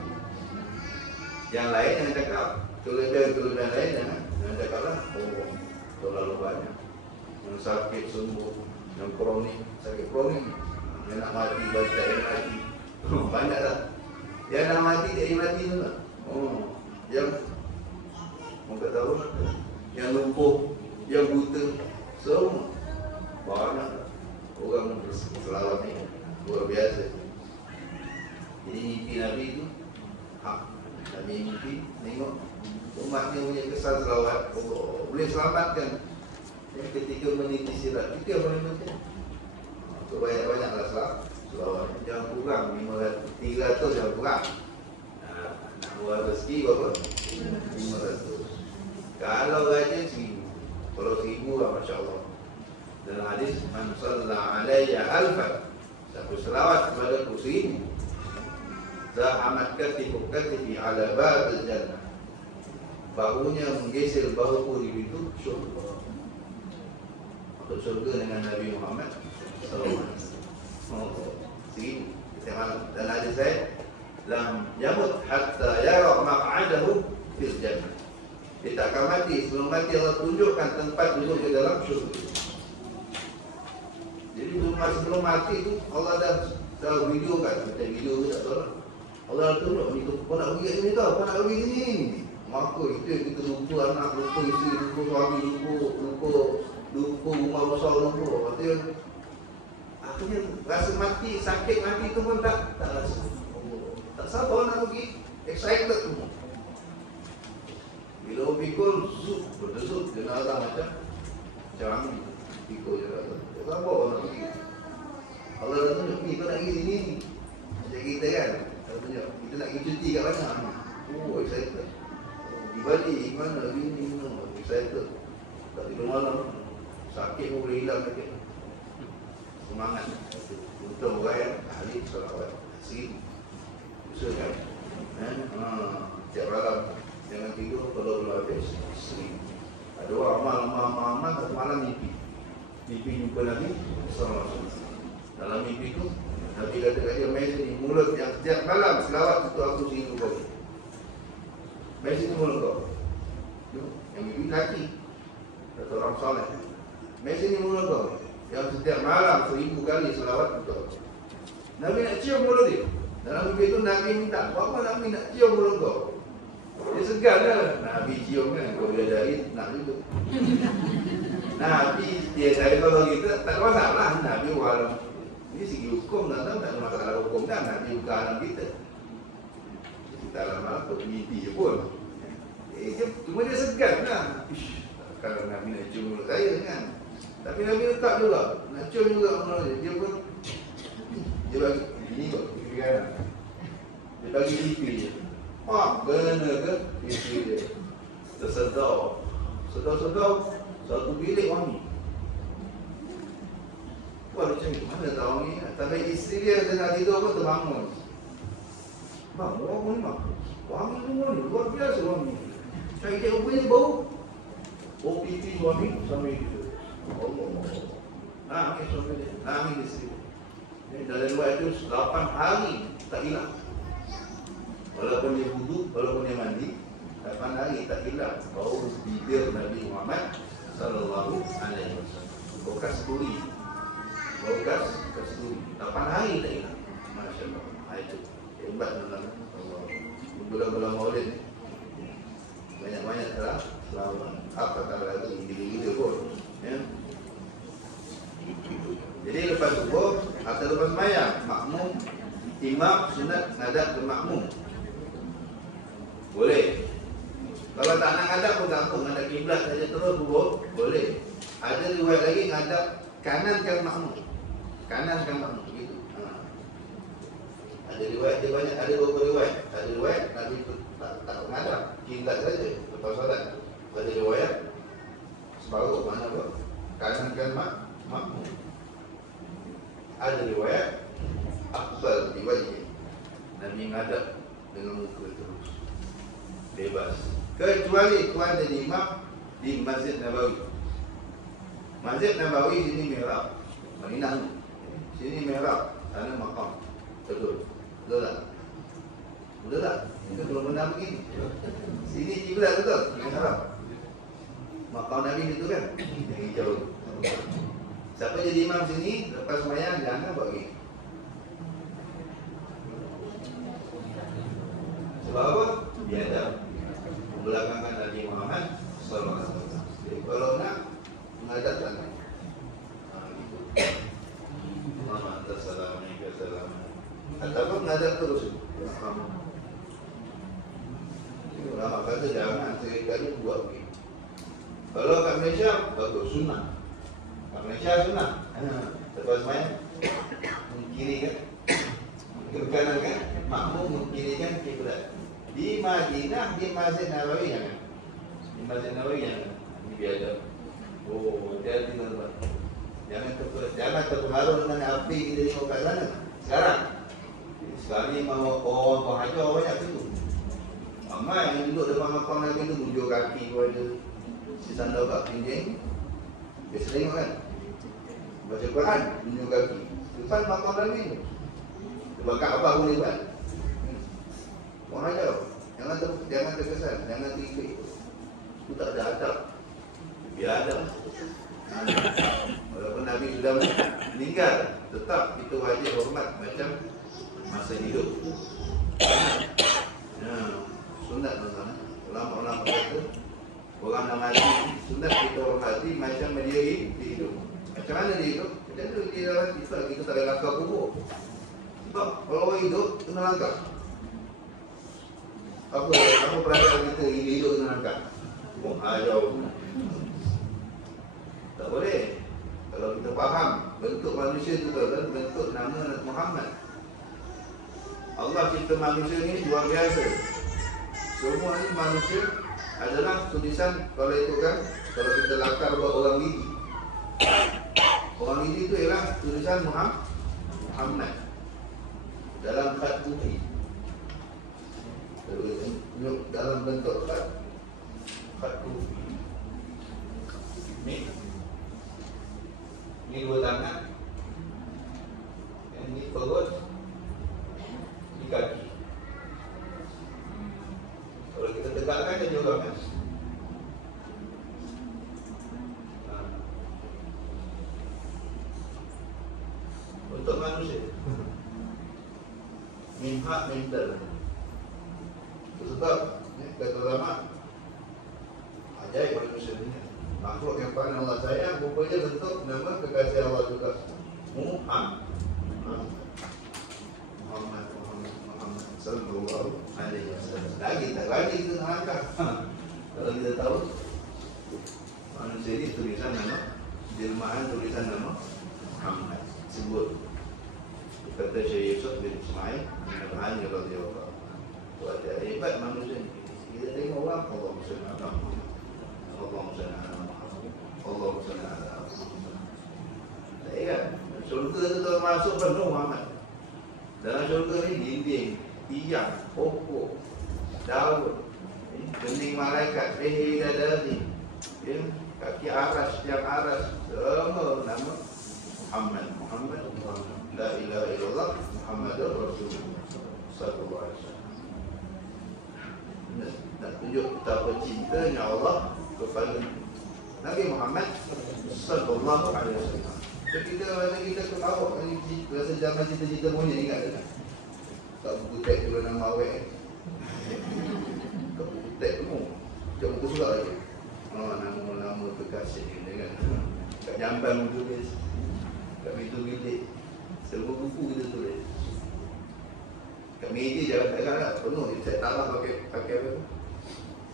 Yang lain yang cakap, kelebihan lain yang cakap lah, terlalu banyak. Yang sakit sembuh, yang kronik, sakit kronik, yang nak mati, tak ada mati. Banyak lah. Yang nak mati, tak ada mati tu lah. Yang orang tak tahu lah. Yang lumpuh, yang buta, semua banyak lah. Orang selawat ni luar biasa. Jadi mimpi Nabi itu hak. Nabi mimpi tengok umatnya punya kesan selawat, boleh selamatkan. Ketika meniti sirat, itu yang boleh penting. So banyak-banyaklah selawat. Jangan kurang 300 jangan kurang. Nak buat rezeki berapa? 500. Kalau rajin 1000. Kalau 1000 lah Masya Allah. Dalam hadis, man shalla alayya alfan, siapa selawat kepada aku 1000, zahamat katifu katifi ala babil jannah, bahunya menggeser bahuku di pintu syurga. Masuk syurga dengan Nabi Muhammad SAW. 1000. Dan hadis saya, lam yamut hatta yara maq'adahu fil jannah. Dia tak akan mati sebelum mati Allah tunjukkan tempat duduk di dalam syurga. Jadi sebelum mati tu Allah dah video kan, macam video tu tak tahu lah. Allah dah tunjuk ni, kau nak pergi kat sini tau, kau nak pergi sini. Maka itu yang kita lupa anak, lupa isteri, lupa suami, lupa rumah besar, lupa. Akhirnya rasa mati, sakit mati tu pun tak rasa. Tak sabar nak pergi, excited tu. Bila orang pikul, berdesut, jenazah macam angin. Pikul je kata. Tak sabar nak pergi. Allah dah tunjuk, kau nak pergi sini. Macam kita kan, kita nak pergi cuti kat mana? Excited. Di Bali, mana? Ini, excited. Tak tidur malam. sikit. Semangat. Untung orang yang ahli selawat. Seribu. Usahakan. Tiap malam jangan tidur kalau belum habis 1000. Ada orang amal satu malam mimpi jumpa Nabi SAW. Dalam mimpi tu Nabi kata kat dia, mai sini mulut yang setiap malam selawat untuk aku 1000 kali. Mai sini mulut kau. Yang mimpi laki kata orang soleh. Mai sini mulut kau yang setiap malam 1000 kali selawat untuk aku. Nabi nak cium mulut dia. Dalam mimpi tu Nabi minta, apa Nabi nak cium mulut kau? Dia segan lah. Nabi cium kan, kau bila dari nak juga. Nabi dia dari kalau kita tak ada masalah. Nabi walau ini segi hukum tak ada masalah hukum kan. Nabi bukan alam kita. Kita alam apa mimpi je pun. Cuma dia segan lah. Kalau Nabi nak cium mulut saya kan. Tapi Nabi letak juga, nak cium juga mulut dia. Dia pun dia bagi ini kok. Dia bagi pipi je. Kena ke pipi dia. Tersedar. Sedar-sedar satu bilik wangi. Wah, macam ni, mana tak wangi? Tapi isteri dia tengah tidur pun terbangun. Bang, wangi bang. Wangi tu wangi, luar biasa wangi. Cari dia punya bau. Oh, pipi wangi sampai gitu. Ambil suami dia. Ambil isteri. Dalam luar itu 8 hari tak hilang. Walaupun dia wudu, walaupun dia mandi, 8 hari tak hilang bau bibir Nabi Muhammad sallallahu alaihi wasallam. Bau kasturi. Bau kasturi. 8 hari tak hilang. Masya-Allah. Itu hebat dalam Allah. Bulan-bulan Maulid ni banyak-banyak telah selawat. Apa kata lagi gila-gila pun. Ya. Jadi lepas subuh atau lepas sembahyang, makmum imam sunat ngadap ke makmum. Boleh. Kalau tak nak ngadap pun tak apa, ngadap kiblat saja terus boleh. Ada riwayat lagi ngadap kanankan makmum. Kanankan makmum begitu. Ada riwayat dia banyak, ada beberapa riwayat. Ada riwayat Nabi tak ngadap, kiblat saja lepas solat. Ada riwayat separuh mana apa? Kanankan makmum. Ada riwayat afdal diwajib Nabi ngadap dengan muka terus bebas, kecuali tuan dan imam di Masjid Nabawi. Masjid Nabawi sini mihrab, Madinah sini mihrab, sana makam. Betul tak? Betul tak? Itu belum pernah begini. Sini kiblat betul, mihrab. Makam Nabi itu kan yang hijau. Siapa jadi imam sini, lepas sembahyang jangan bagi. Sebab apa? Dia ada membelakangkan Nabi Muhammad SAW. Jadi kalau nak menghadap tangan. Muhammad SAW. Ataupun menghadap terus. Ulama kata jangan sekali buat begini. Kalau kat Malaysia bagus sunnah. Malaysia sunnah. Lepas main kiri kan, ke kanan kan, makmum kiri kan kiblat. Di Madinah di Masjid Nabawi jangan. Di Masjid Nabawi jangan. Ini biada. Oh, jadi tuan-tuan. Jangan terpengaruh dengan api kita tengok kat sana. Sekarang ni mau orang pengajar banyak tu. Ramai yang duduk depan makam Nabi tu mundur kaki kepada si sandal kat pinggir. Biasa tengok kan, baca Quran, tunjuk kaki depan makam Nabi tu. Sebab Kaabah pun depan. Orang ajar, jangan terkesan, jangan terikut. Itu tak ada adab. Biar adab. Walaupun Nabi sudah meninggal, tetap kita wajib hormat macam masa hidup. Sunat tuan-tuan. Ulama-ulama kata orang nak mati, sunat kita hormati macam dia hidup. Macam mana dia hidup? Macam tu dia dalam kisah, kita tak ada langkah kubur. Sebab kalau orang hidup, kena langkah. Apa perasaan kita hidup kena langkah? Jauh. Tak boleh. Kalau kita faham bentuk manusia itu kan bentuk nama Muhammad. Allah cipta manusia ni luar biasa. Semua ni manusia adalah tulisan, kalau itu kan, kalau kita lakar buat orang gigi. Maulidi itu ialah tulisan Muhammad dalam khat kufi, dalam bentuk khat kufi. Ini dua tangan, ini perut, ini kaki. Kalau kita tegakkan dia juga kan. Untuk manusia minhak mental. Sebab kata ulama, ajaib manusia ini, makhluk yang paling Allah sayang, rupanya bentuk nama kekasih Allah juga. Muhammad sallallahu alaihi wasallam. Lagi kita angkat. Kalau kita tahu manusia ini tulisan nama, jelmaan tulisan nama Muhammad. Sebut kata Syekh Yusuf bin Ismail bin Al-Hani radhiyallahu anhu. Wajah hebat manusia ini. Kita tengok orang Allahumma shalli ala Muhammad, Allahumma shalli ala Muhammad, Allahumma shalli ala Muhammad. Tak ingat syurga itu termasuk penuh Muhammad. Dalam syurga ni dinding, tiang, pokok, daun, kening malaikat, leher bidadari, kaki aras, tiang aras, semua nama Muhammad, Muhammad, Muhammad. La ilaha illallah Muhammadur Rasulullah sallallahu alaihi wasallam. Nak tunjuk betapa cintanya Allah kepada Nabi Muhammad sallallahu alaihi wasallam. Kita ketawa rasa zaman cerita-cerita monyet, ingat tak? Tak buku teks dulu nama awet. Tak buku teks semua. Macam buku surat lagi. Nama kekasih ni kan. Kat jamban tulis. Kat pintu bilik. Semua buku kita tulis. Kat meja jangan lah. Penuh. Saya taruh pakai apa?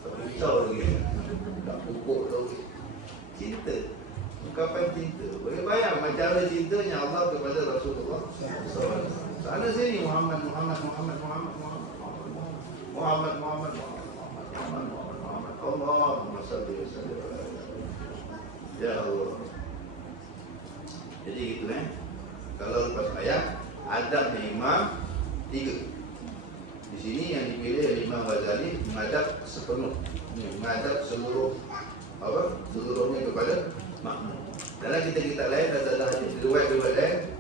Pakai pisau lagi. Tak pupuk lagi. Cinta. Ungkapan cinta. Boleh bayang macam mana cintanya Allah kepada Rasulullah SAW. Sana sini Muhammad, Muhammad, Muhammad, Muhammad, Muhammad, Muhammad, Muhammad, Muhammad, Muhammad, Allahumma salli wa sallim ala ya Allah. Jadi gitu Kalau lepas ayat, adabnya imam 3. Di sini yang dipilih oleh Imam Ghazali mengadab sepenuh, mengadab seluruhnya kepada makmum. Dalam kitab-kitab lain ada riwayat-riwayat lain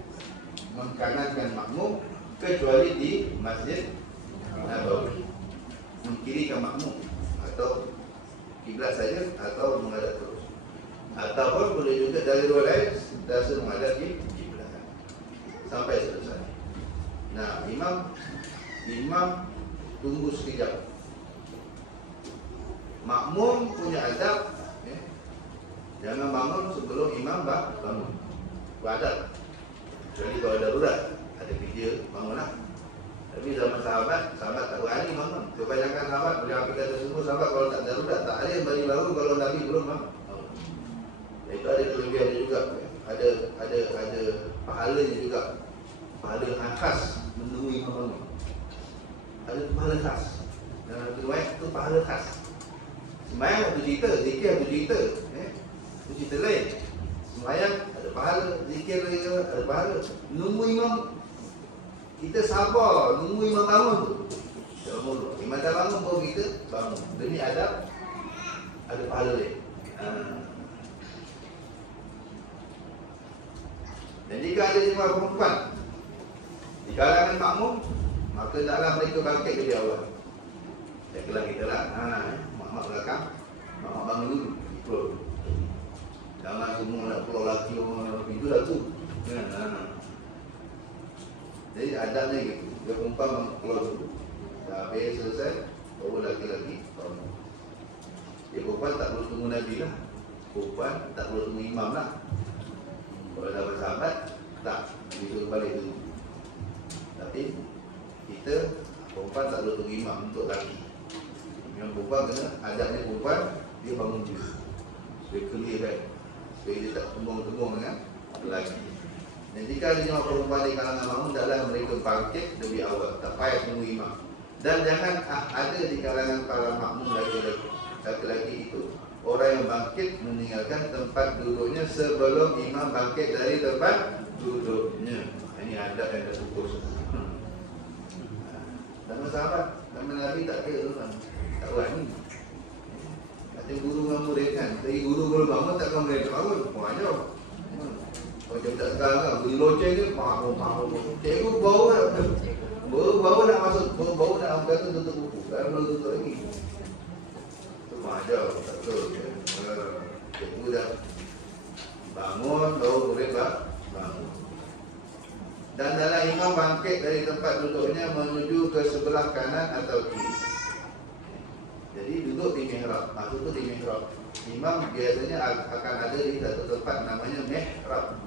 mengkanankan makmum kecuali di Masjid Nabawi, mengkirikan makmum atau kiblat saja atau menghadap terus, ataupun boleh juga dari riwayat lain dasar menghadap kiblat sampai selesai. Nah, imam tunggu sekejap. Makmum punya adab, jangan bangun sebelum imam bangun. Beradab. Jadi kalau darurat, ada kerja, bangunlah. Tapi zaman sahabat tak berani bangun. Kebanyakan sahabat, boleh apa kata semua sahabat, kalau tak darurat, tak ada yang berani bangun kalau Nabi belum bangun. Itu ada kelebihan juga. Ada pahalanya juga. Pahala yang khas menunggu imam bangun. Ada pahala khas. Dalam riwayat itu pahala khas. Sembahyang satu cerita, zikir satu cerita. Itu cerita lain. Sembahyang ada pahala, zikir ada pahala. Nunggu imam, kita sabar nunggu imam bangun tu. Imam dah bangun baru kita bangun. Demi adab, ada pahala lain. Dan jika ada jemaah perempuan di kalangan makmum, maka taklah mereka bangkit lebih awal. Jaga kita lah. Mak belakang, mak bangun dulu. Ikut. Jangan semua nak keluar laki orang itu dah tu. Jadi adabnya gitu. Dia perempuan keluar dulu. Dah habis selesai, baru laki-laki bangun. Dia perempuan tak perlu tunggu Nabi lah. Perempuan tak perlu tunggu imam lah. Kalau dah bersahabat, tak. Disuruh balik dulu. Tapi kita perempuan tak perlu tunggu imam untuk laki. Yang perempuan kena, adabnya perempuan, dia bangun dulu. Supaya clear baik. Supaya dia tak tembung-tembung dengan lelaki. Dan jika ada jemaah perempuan di kalangan makmum, adalah mereka bangkit lebih awal, tak payah tunggu imam. Dan jangan ada di kalangan para makmum laki-laki itu orang yang bangkit meninggalkan tempat duduknya sebelum imam bangkit dari tempat duduknya. Ini adab yang dah putus. Nama sahabat, nama Nabi tak kira tu kan. Tak berani. Kata guru dengan murid kan. Tapi guru belum bangun takkan murid tak bangun. Ajar. Macam tak sekarang kan. Beri loceng ke, mahu. Cikgu bau tak? Bau nak masuk. Bau nak kata tutup buku. Sekarang belum tutup lagi. Itu ajar. Tak betul. Cikgu dah bangun, baru murid bangun. Dan dalam imam bangkit dari tempat duduknya menuju ke sebelah kanan atau kiri. Jadi duduk di mihrab. Maksud tu di mihrab. Imam biasanya akan ada di satu tempat namanya mihrab.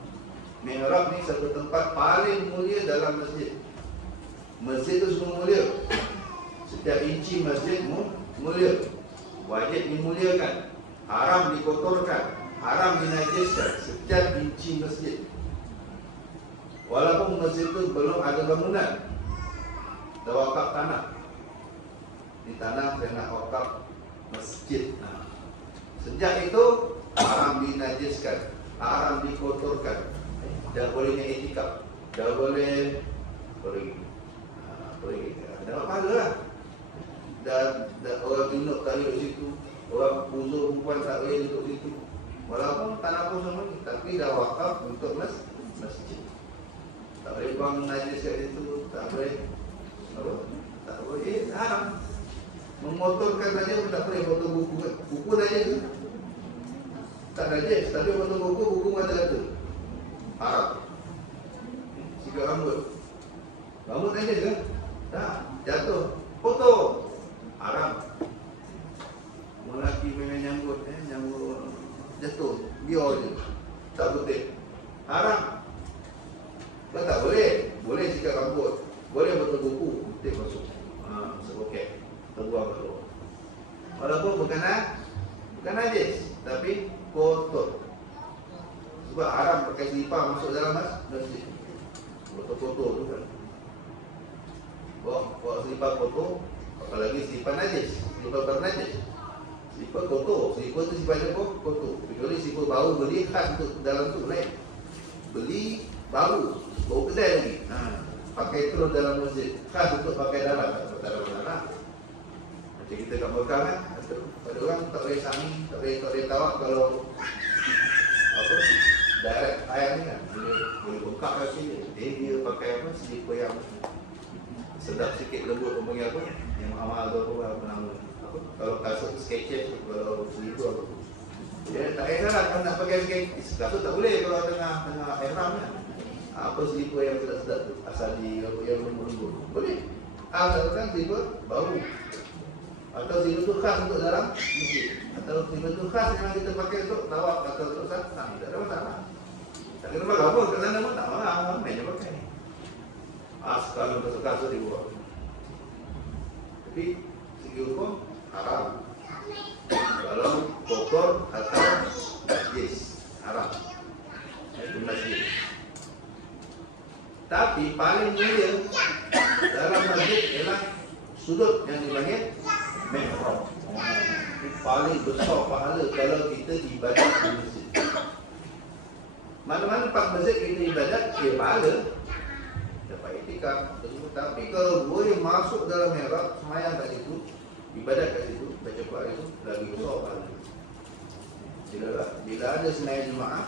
Mihrab ni satu tempat paling mulia dalam masjid. Masjid tu semua mulia. Setiap inci masjid mulia. Wajib dimuliakan. Haram dikotorkan. Haram dinajiskan. Setiap inci masjid. Walaupun masjid itu belum ada bangunan, dah wakaf tanah. Di tanah saya nak wakaf masjid. Sejak itu haram dinajiskan, haram dikotorkan. Dah boleh iktikaf, dah boleh pergi. Dapat pahala lah. Dah orang junub tak boleh di situ, orang uzur perempuan tak boleh duduk di situ. Walaupun tanah pun sama, tapi dah wakaf untuk masjid. Tak boleh buang najis kat situ, tak boleh apa? Tak boleh, haram. Memotorkan saja pun tak boleh, foto buku kan. Buku najis ke? Tak najis, tapi foto buku mata-mata. Haram. Sikat rambut. Rambut najis ke? Tak, jatuh. Foto. Haram. Lelaki pengen nyambut jatuh, biar je. Tak putih. Haram. Kan tak boleh. Boleh sikat rambut. Boleh betul buku. Putih masuk. Masuk poket. Terbuang ke luar. Walaupun bukan najis, tapi kotor. Sebab haram pakai selipar masuk dalam masjid. Kotor-kotor tu kan. Bawa selipar kotor. Apalagi selipar najis. Selipar bernajis. Selipar kotor. Selipar tu sifatnya kotor. Kecuali selipar baru beli khas untuk dalam tu lain. Beli baru kedai lagi. Pakai terus dalam masjid. Khas untuk pakai dalam. Tak ada masalah. Macam kita kat Mekah kan. Ada orang tak boleh sami, tak boleh tawak kalau apa direct air ni kan. Boleh bengkak kaki dia. Dia pakai apa? Selipar yang sedap sikit, lembut pun panggil apa? Yang amal tu apa nama? Apa? Kalau kasut Skechers, kalau selipar apa tu. Dia tak payah lah kalau nak pakai Skechers. Kasut tak boleh kalau tengah ihram kan. Apa selipar yang sedap-sedap tu, asal di yang lembut-lembut boleh. Asalkan selipar baru. Atau selipar tu khas untuk dalam masjid. Atau selipar tu khas yang kita pakai untuk tawaf atau untuk sah. Tak ada masalah. Tak kena pakai apa, kat sana pun tak marah, ramai je pakai. Sekarang kasut-kasut dibuat. Tapi segi hukum haram. Kalau kotor atau najis haram. Itu masjid. Tapi paling mulia dalam masjid ialah sudut yang dipanggil mihrab. Paling besar pahala kalau kita ibadat di masjid. Mana-mana tempat masjid kita ibadat, dia pahala. Dapat iktikaf. Tapi kalau boleh masuk dalam mihrab, semayang kat situ, ibadat kat situ, baca Quran itu, lagi besar pahala. Bila ada semayang jemaah,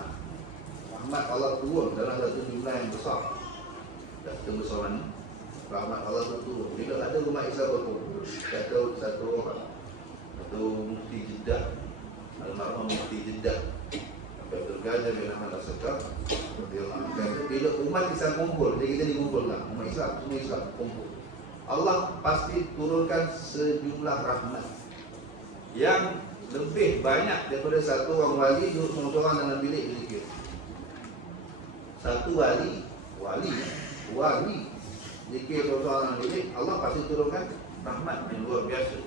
rahmat Allah turun dalam satu jumlah yang besar. Tak tunggu soalan, rahmat Allah turun. Bila ada rumah Islam berkumpul, kata satu orang, satu mufti Jeddah, almarhum mufti Jeddah, Abdul Qadir bin Ahmad As-Sakaf, bila umat Islam kumpul, jadi kita dikumpulkan, umat Islam, semua Islam kumpul. Allah pasti turunkan sejumlah rahmat yang lebih banyak daripada satu orang wali duduk seorang-seorang dalam bilik berzikir. Satu wali zikir seorang-seorang dalam bilik, Allah pasti turunkan rahmat yang luar biasa.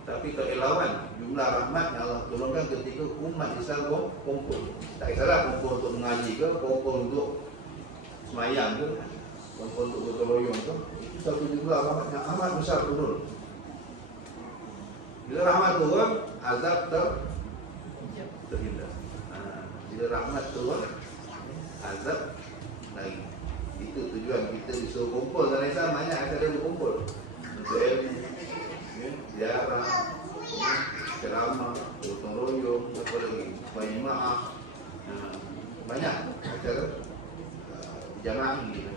Tapi keelauan jumlah rahmat yang Allah turunkan ketika umat Islam kumpul. Tak kisahlah kumpul untuk mengaji ke, kumpul untuk semayang ke, kumpul untuk bertolong ke. Itu satu jumlah rahmat yang amat besar turun. Bila rahmat turun, azab terhindar. Bila rahmat turun, azab lagi. Itu tujuan kita disuruh kumpul dalam Islam, banyak acara berkumpul untuk ilmu, ziarah, ceramah, gotong royong, apa lagi, jemaah, banyak acara jamaah gitu.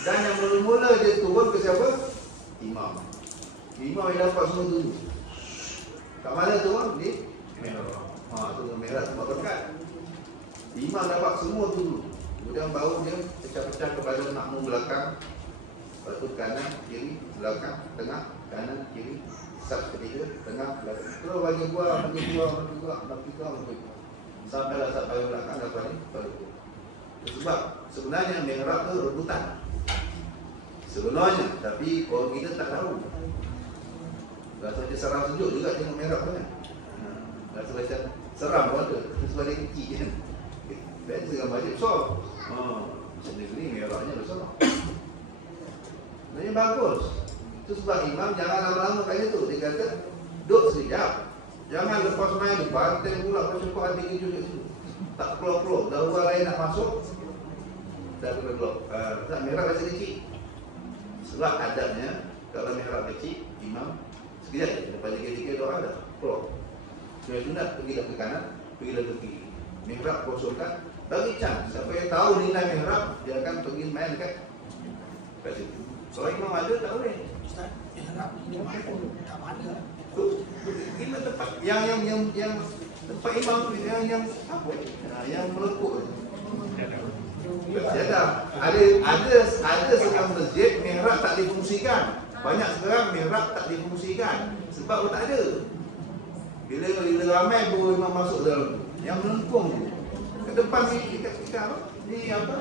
Dan yang mula-mula dia turun ke siapa? Imam. Imam yang dapat semua dulu. Kat mana turun? Di Mihrab. Turun Mihrab sebab berkat. Imam dapat semua dulu. Kemudian baru dia pecah-pecah kepada makmum belakang. Lepas tu kanan, kiri, belakang, tengah, kanan, kiri, sab ketiga, tengah, belakang. Terus bagi buah, sampailah sab paling belakang dapat ni, baru. Sebab sebenarnya Mihrab tu rebutan. Sebenarnya, tapi orang kita tak tahu. Rasa macam seram sejuk juga tengok Mihrab tu kan. Rasa macam seram pun ada, sebab dia kecil kan. Biasa dengan bajet besar. Macam ni Mihrabnya besar. Sebenarnya bagus. Itu sebab imam jangan lama-lama kat situ. Dia kata, duduk sekejap. Jangan lepas main tu, bantai pula macam kau ada hijau kat situ. Tak keluar-keluar, dah orang lain nak masuk, dah keluar. Tak, Mihrab rasa kecil. Sebab adabnya, kalau Mihrab kecil, imam sekejap, lepas tiga-tiga doa dah keluar. Sunat pergilah ke kanan, pergilah ke kiri. Mihrab kosongkan, bagi can. Siapa yang tahu nilai Mihrab, dia akan pergi main dekat situ. Kalau imam ada, tak boleh. Ustaz, Mihrab ini kat mana? Ini tempat yang tempat imam tu, yang apa? Yang melekuk. Ada sekarang masjid Mihrab tak difungsikan. Banyak sekarang Mihrab tak difungsikan sebab tak ada. Bila ramai baru imam masuk dalam tu. Yang melengkung tu. Ke depan ni kita apa? Ni apa?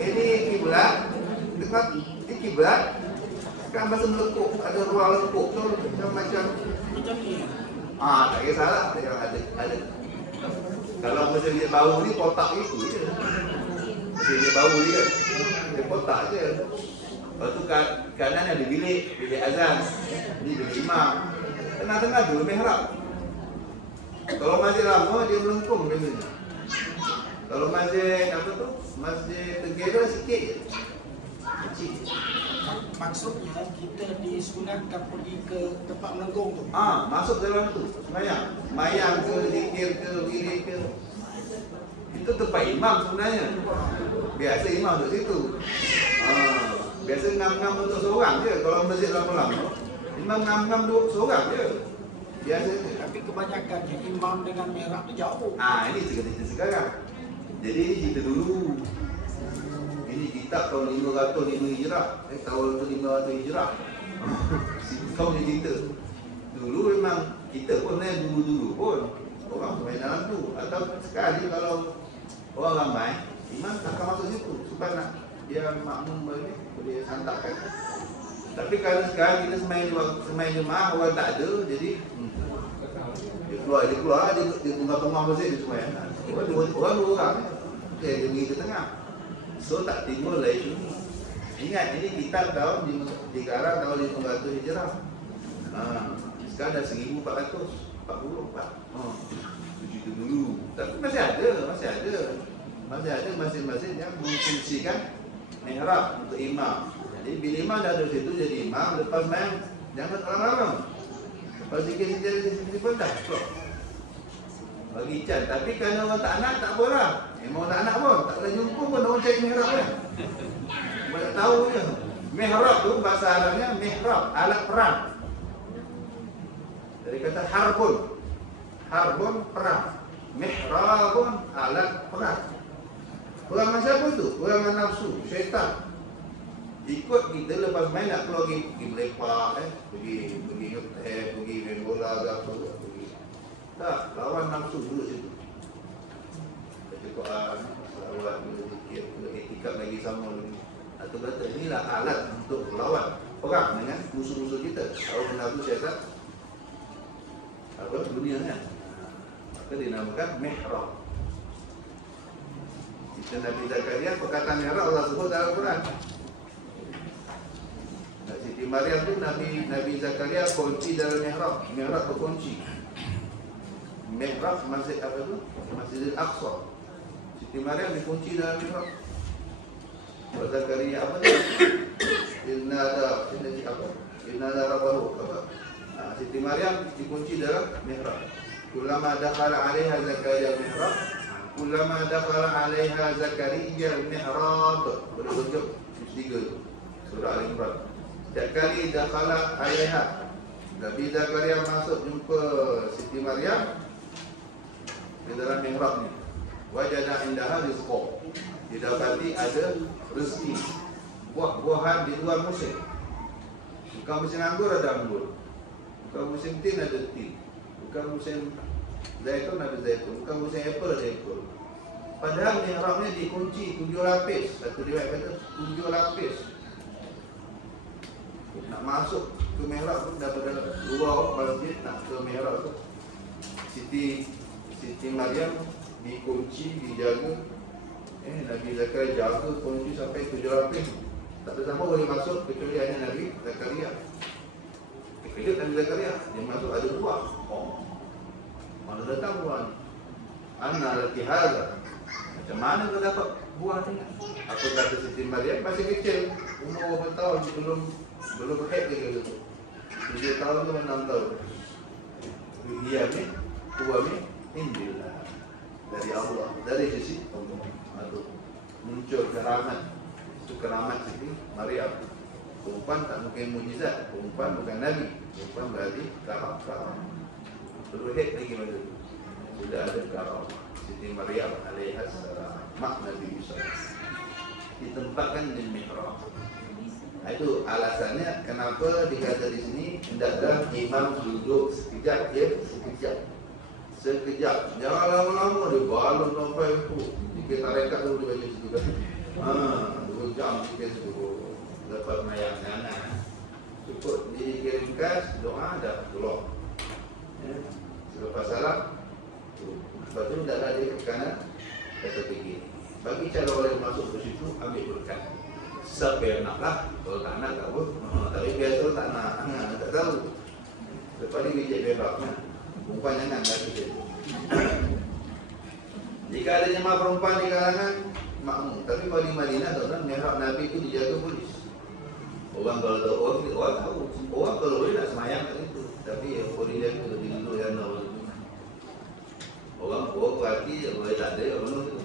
Ini kiblat. Dekat ini kiblat. Kan masa melekuk, ada ruang lekuk tu macam ni. Tak kisahlah, ada. Kalau masjid baru ni kotak itu je. Masjid baru ni kan. Dia kotak je. Lepas tu kanan ada bilik azan. Ni bilik imam. Tengah-tengah tu Mihrab. Kalau masjid lama dia melengkung macam ni. Kalau masjid apa tu? Masjid together sikit je. Kecil. Maksudnya kita disunatkan pergi ke tempat melengkung tu. Masuk dalam tu sembahyang. Sembahyang ke, zikir ke, wirid ke. Itu tempat imam sebenarnya. Biasa imam duduk situ. Biasa ngam-ngam untuk seorang je. Kalau masjid lama-lama, imam ngam-ngam duduk seorang je. Biasa je. Tapi kebanyakannya imam dengan Mihrab tu jauh. Ini cerita sekarang. Jadi ini cerita dulu. Ini kitab tahun 505 Hijrah. Tahun 500 Hijrah. Tahun ni cerita. Dulu memang kita pun dulu-dulu pun orang main dalam tu. Atau sekali kalau orang ramai, imam tak akan masuk situ sebab nak dia makmum boleh santakkan. Tapi kalau sekarang kita semain jemaah orang tak ada, jadi dia keluar dia tengah-tengah masjid dia sembahyang. Orang dua orang dia pergi ke tengah. So tak timbul lah isu ni. Ingat ini kitab tahun dikarang tahun 500 Hijrah. Sekarang dah 1444. Itu dulu. Tapi masih ada masjid-masjid yang memfungsikan Mihrab untuk imam. Jadi bila imam dah ada situ jadi imam, lepas main jangan lama-lama. Lepas sikit-sikit pun dah stop. Bagi can. Tapi kerana orang tak nak, tak apalah. Memang tak nak pun, tak boleh jumpa pun orang cari Mihrab kan. Banyak tahu je. Mihrab tu bahasa Arabnya mihrab, alat perang. Dari kata harbun. Harbun perang. Mihrabun alat perang. Perangan siapa tu? Perangan nafsu, syaitan. Ikut kita lepas main nak keluar pergi melepak, pergi main bola ke apa. Tak, lawan nafsu dulu situ. Baca Quran, selawat, zikir, etikad lagi sama lagi. Atau kata inilah alat untuk melawan perang dengan musuh-musuh kita. Tahu nafsu syaitan apa dunia kan. Maka dinamakan mihrab. Kita Nabi Zakaria perkataan mihrab Allah sebut dalam Quran. Siti Maryam tu Nabi Zakaria kunci dalam mihrab. Mihrab tu kunci. Mihrab masjid apa tu? Masjidil Aqsa. Siti Maryam dikunci dalam mihrab. Zakaria apa tu? Inna ada rabbahu apa? Siti Maryam dikunci dalam mihrab. Kullama dakhala 'alaiha Zakaria mihrab, kullama dakhala 'alaiha Zakaria mihrab. Berujuk 3 surah Al-Imran. Setiap kali dakhala 'alaiha, Nabi Zakaria masuk jumpa Siti Maryam di dalam mihrab ni. Wajada indaha rizqa. Didapati ada rezeki, buah-buahan di luar musim. Bukan musim anggur ada anggur, bukan musim tin ada tin, bukan musim zaitun ada zaitun, bukan musim apple ada apple. Padahal mihrab ni dikunci 7 lapis. Satu riwayat kata 7 lapis. Nak masuk ke mihrab tu daripada luar masjid nak ke mihrab tu, Siti Maryam dikunci, dijaga. Nabi Zakaria jaga kunci sampai 7 lapis. Tak ada siapa boleh masuk kecuali hanya Nabi Zakaria. Kejut Nabi Zakaria, dia masuk ada buah. Mana datang buah ni? Anna laki hadha. Macam mana kau dapat buah ni? Apa kata Siti Maryam? Masih kecil, umur berapa tahun, belum head lagi tu. 7 tahun ke 6 tahun. Dia ni, buah ni indillah, dari Allah, dari sisi Allah. Aduh, muncul keramat. Itu keramat Siti Maryam. Perempuan tak mungkin mujizat, perempuan bukan Nabi, perempuan berarti karam. Perlu head lagi pada itu. Sudah ada karam. Siti Maryam alaihissalam, mak Nabi Isa, ditempatkan di mihrab. Itu alasannya kenapa dikata di sini hendaklah imam duduk sekejap, sekejap. Jangan lama-lama dia balon sampai itu. Dikit tarekat dulu dia baca situ kan. 2 jam sikit tu lepas mayang cukup jadi ringkas, doa dah keluar. Selepas salam, lepas tu dah ada ke kanan, kata pergi. Bagi cara orang masuk ke situ, ambil berkat. Siapa yang nak lah, kalau tak nak tak apa. Tapi biasa tak nak, tak tahu. Lepas ni bijak bebas, perempuan jangan lagi dia. Jika ada jemaah perempuan di kalangan, makmum. Tapi kalau di Madinah, tuan-tuan, mihrab Nabi itu dijaga polis. Orang kalau tahu, orang tahu. Orang kalau boleh nak semayang kat situ. Tapi polis dia tu dulu yang orang tu. Orang berhati, boleh tak ada, orang tu.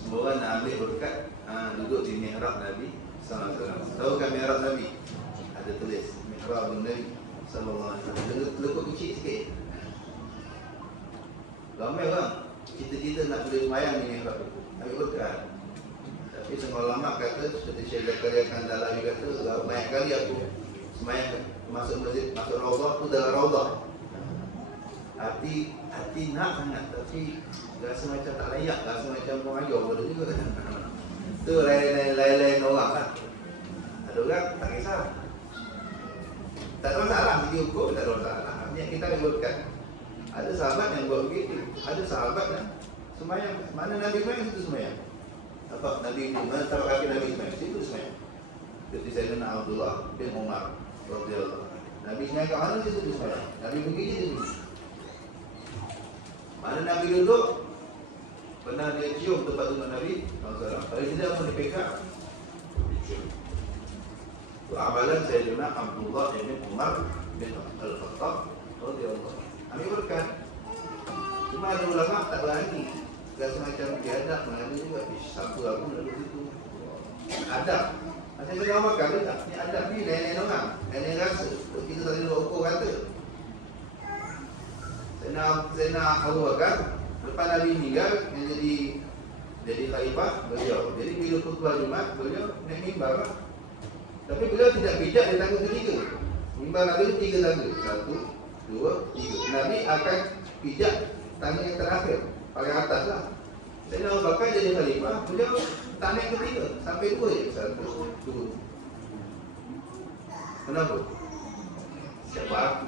Semua orang nak ambil berkat, duduk di mihrab Nabi SAW. Tahu kan mihrab Nabi? Ada tulis mihrab Nabi SAW. Lekuk kecil sikit. Ramai orang cita-cita nak boleh semayang di mihrab itu, ambil berkat. Tapi semua ulama kata, seperti Syekh Zakaria Kandalawi kata, banyak kali aku semayang masuk masjid, masuk raudhah tu dalam raudhah. Hati nak sangat, tapi rasa macam tak layak, rasa macam orang ajar pada juga. Itu lain-lain orang lah. Ada orang tak kisah, tak ada masalah, dia hukum tak ada masalah. Niat kita ambil berkat. Ada sahabat yang buat begitu. Ada sahabat yang semayang. Mana Nabi semayang, situ semayang. Apa Nabi itu, mana taruh kaki Nabi semayang, situ semayang. Seperti Sayyidina Abdullah bin Umar radhiyallahu anhu. Nabi semayang kat mana, situ semayang. Nabi pergi je dulu. Mana Nabi duduk, pernah dia cium tempat duduk Nabi SAW. Kalau tidak pun dia pegang, itu amalan Sayyidina Abdullah bin Umar bin Al-Khattab radhiyallahu anhu. Ambil berkat. Cuma ada ulama tak berani. Rasa macam biadab, mana juga. Siapa aku nak duduk situ. Adab. Macam kita orang makan ke tak? Ni adab ni lain-lain orang. Lain-lain rasa. Kita tak boleh ukur kata. Sayyidina Abu Bakar, lepas Nabi meninggal, yang jadi khalifah beliau. Jadi bila khutbah Jumaat, beliau naik mimbar lah. Tapi beliau tidak bijak di tangga ketiga. Mimbar Nabi itu 3 tangga. 1, 2, 3. Nabi akan pijak tangga yang terakhir, paling atas lah. Sayyidina Abu Bakar jadi khalifah, beliau tak naik ketiga, sampai 2 je. 1, 2. Kenapa? Siapa aku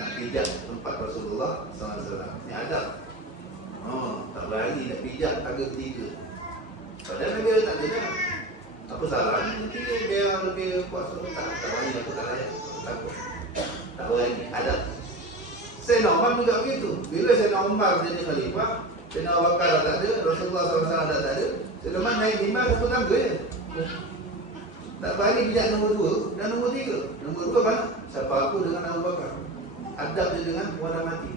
nak pijak tempat Rasulullah SAW? Ini adab. Tak berani nak pijak tangga ketiga. Padahal Nabi tak dengar. Apa salah? Nanti dia lebih kuat suruh tak berani aku tak layak. Takut. Tak berani. Ada. Sayyidina Umar juga begitu. Bila Sayyidina Umar jadi khalifah, Sayyidina Abu Bakar tak ada, Rasulullah SAW tak ada. Sayyidina Umar naik mimbar satu tangga je. Tak berani bijak nombor 2 dan nombor 3. Nombor 2 mana? Siapa aku dengan Abu Bakar? Adab dia dengan warna mati.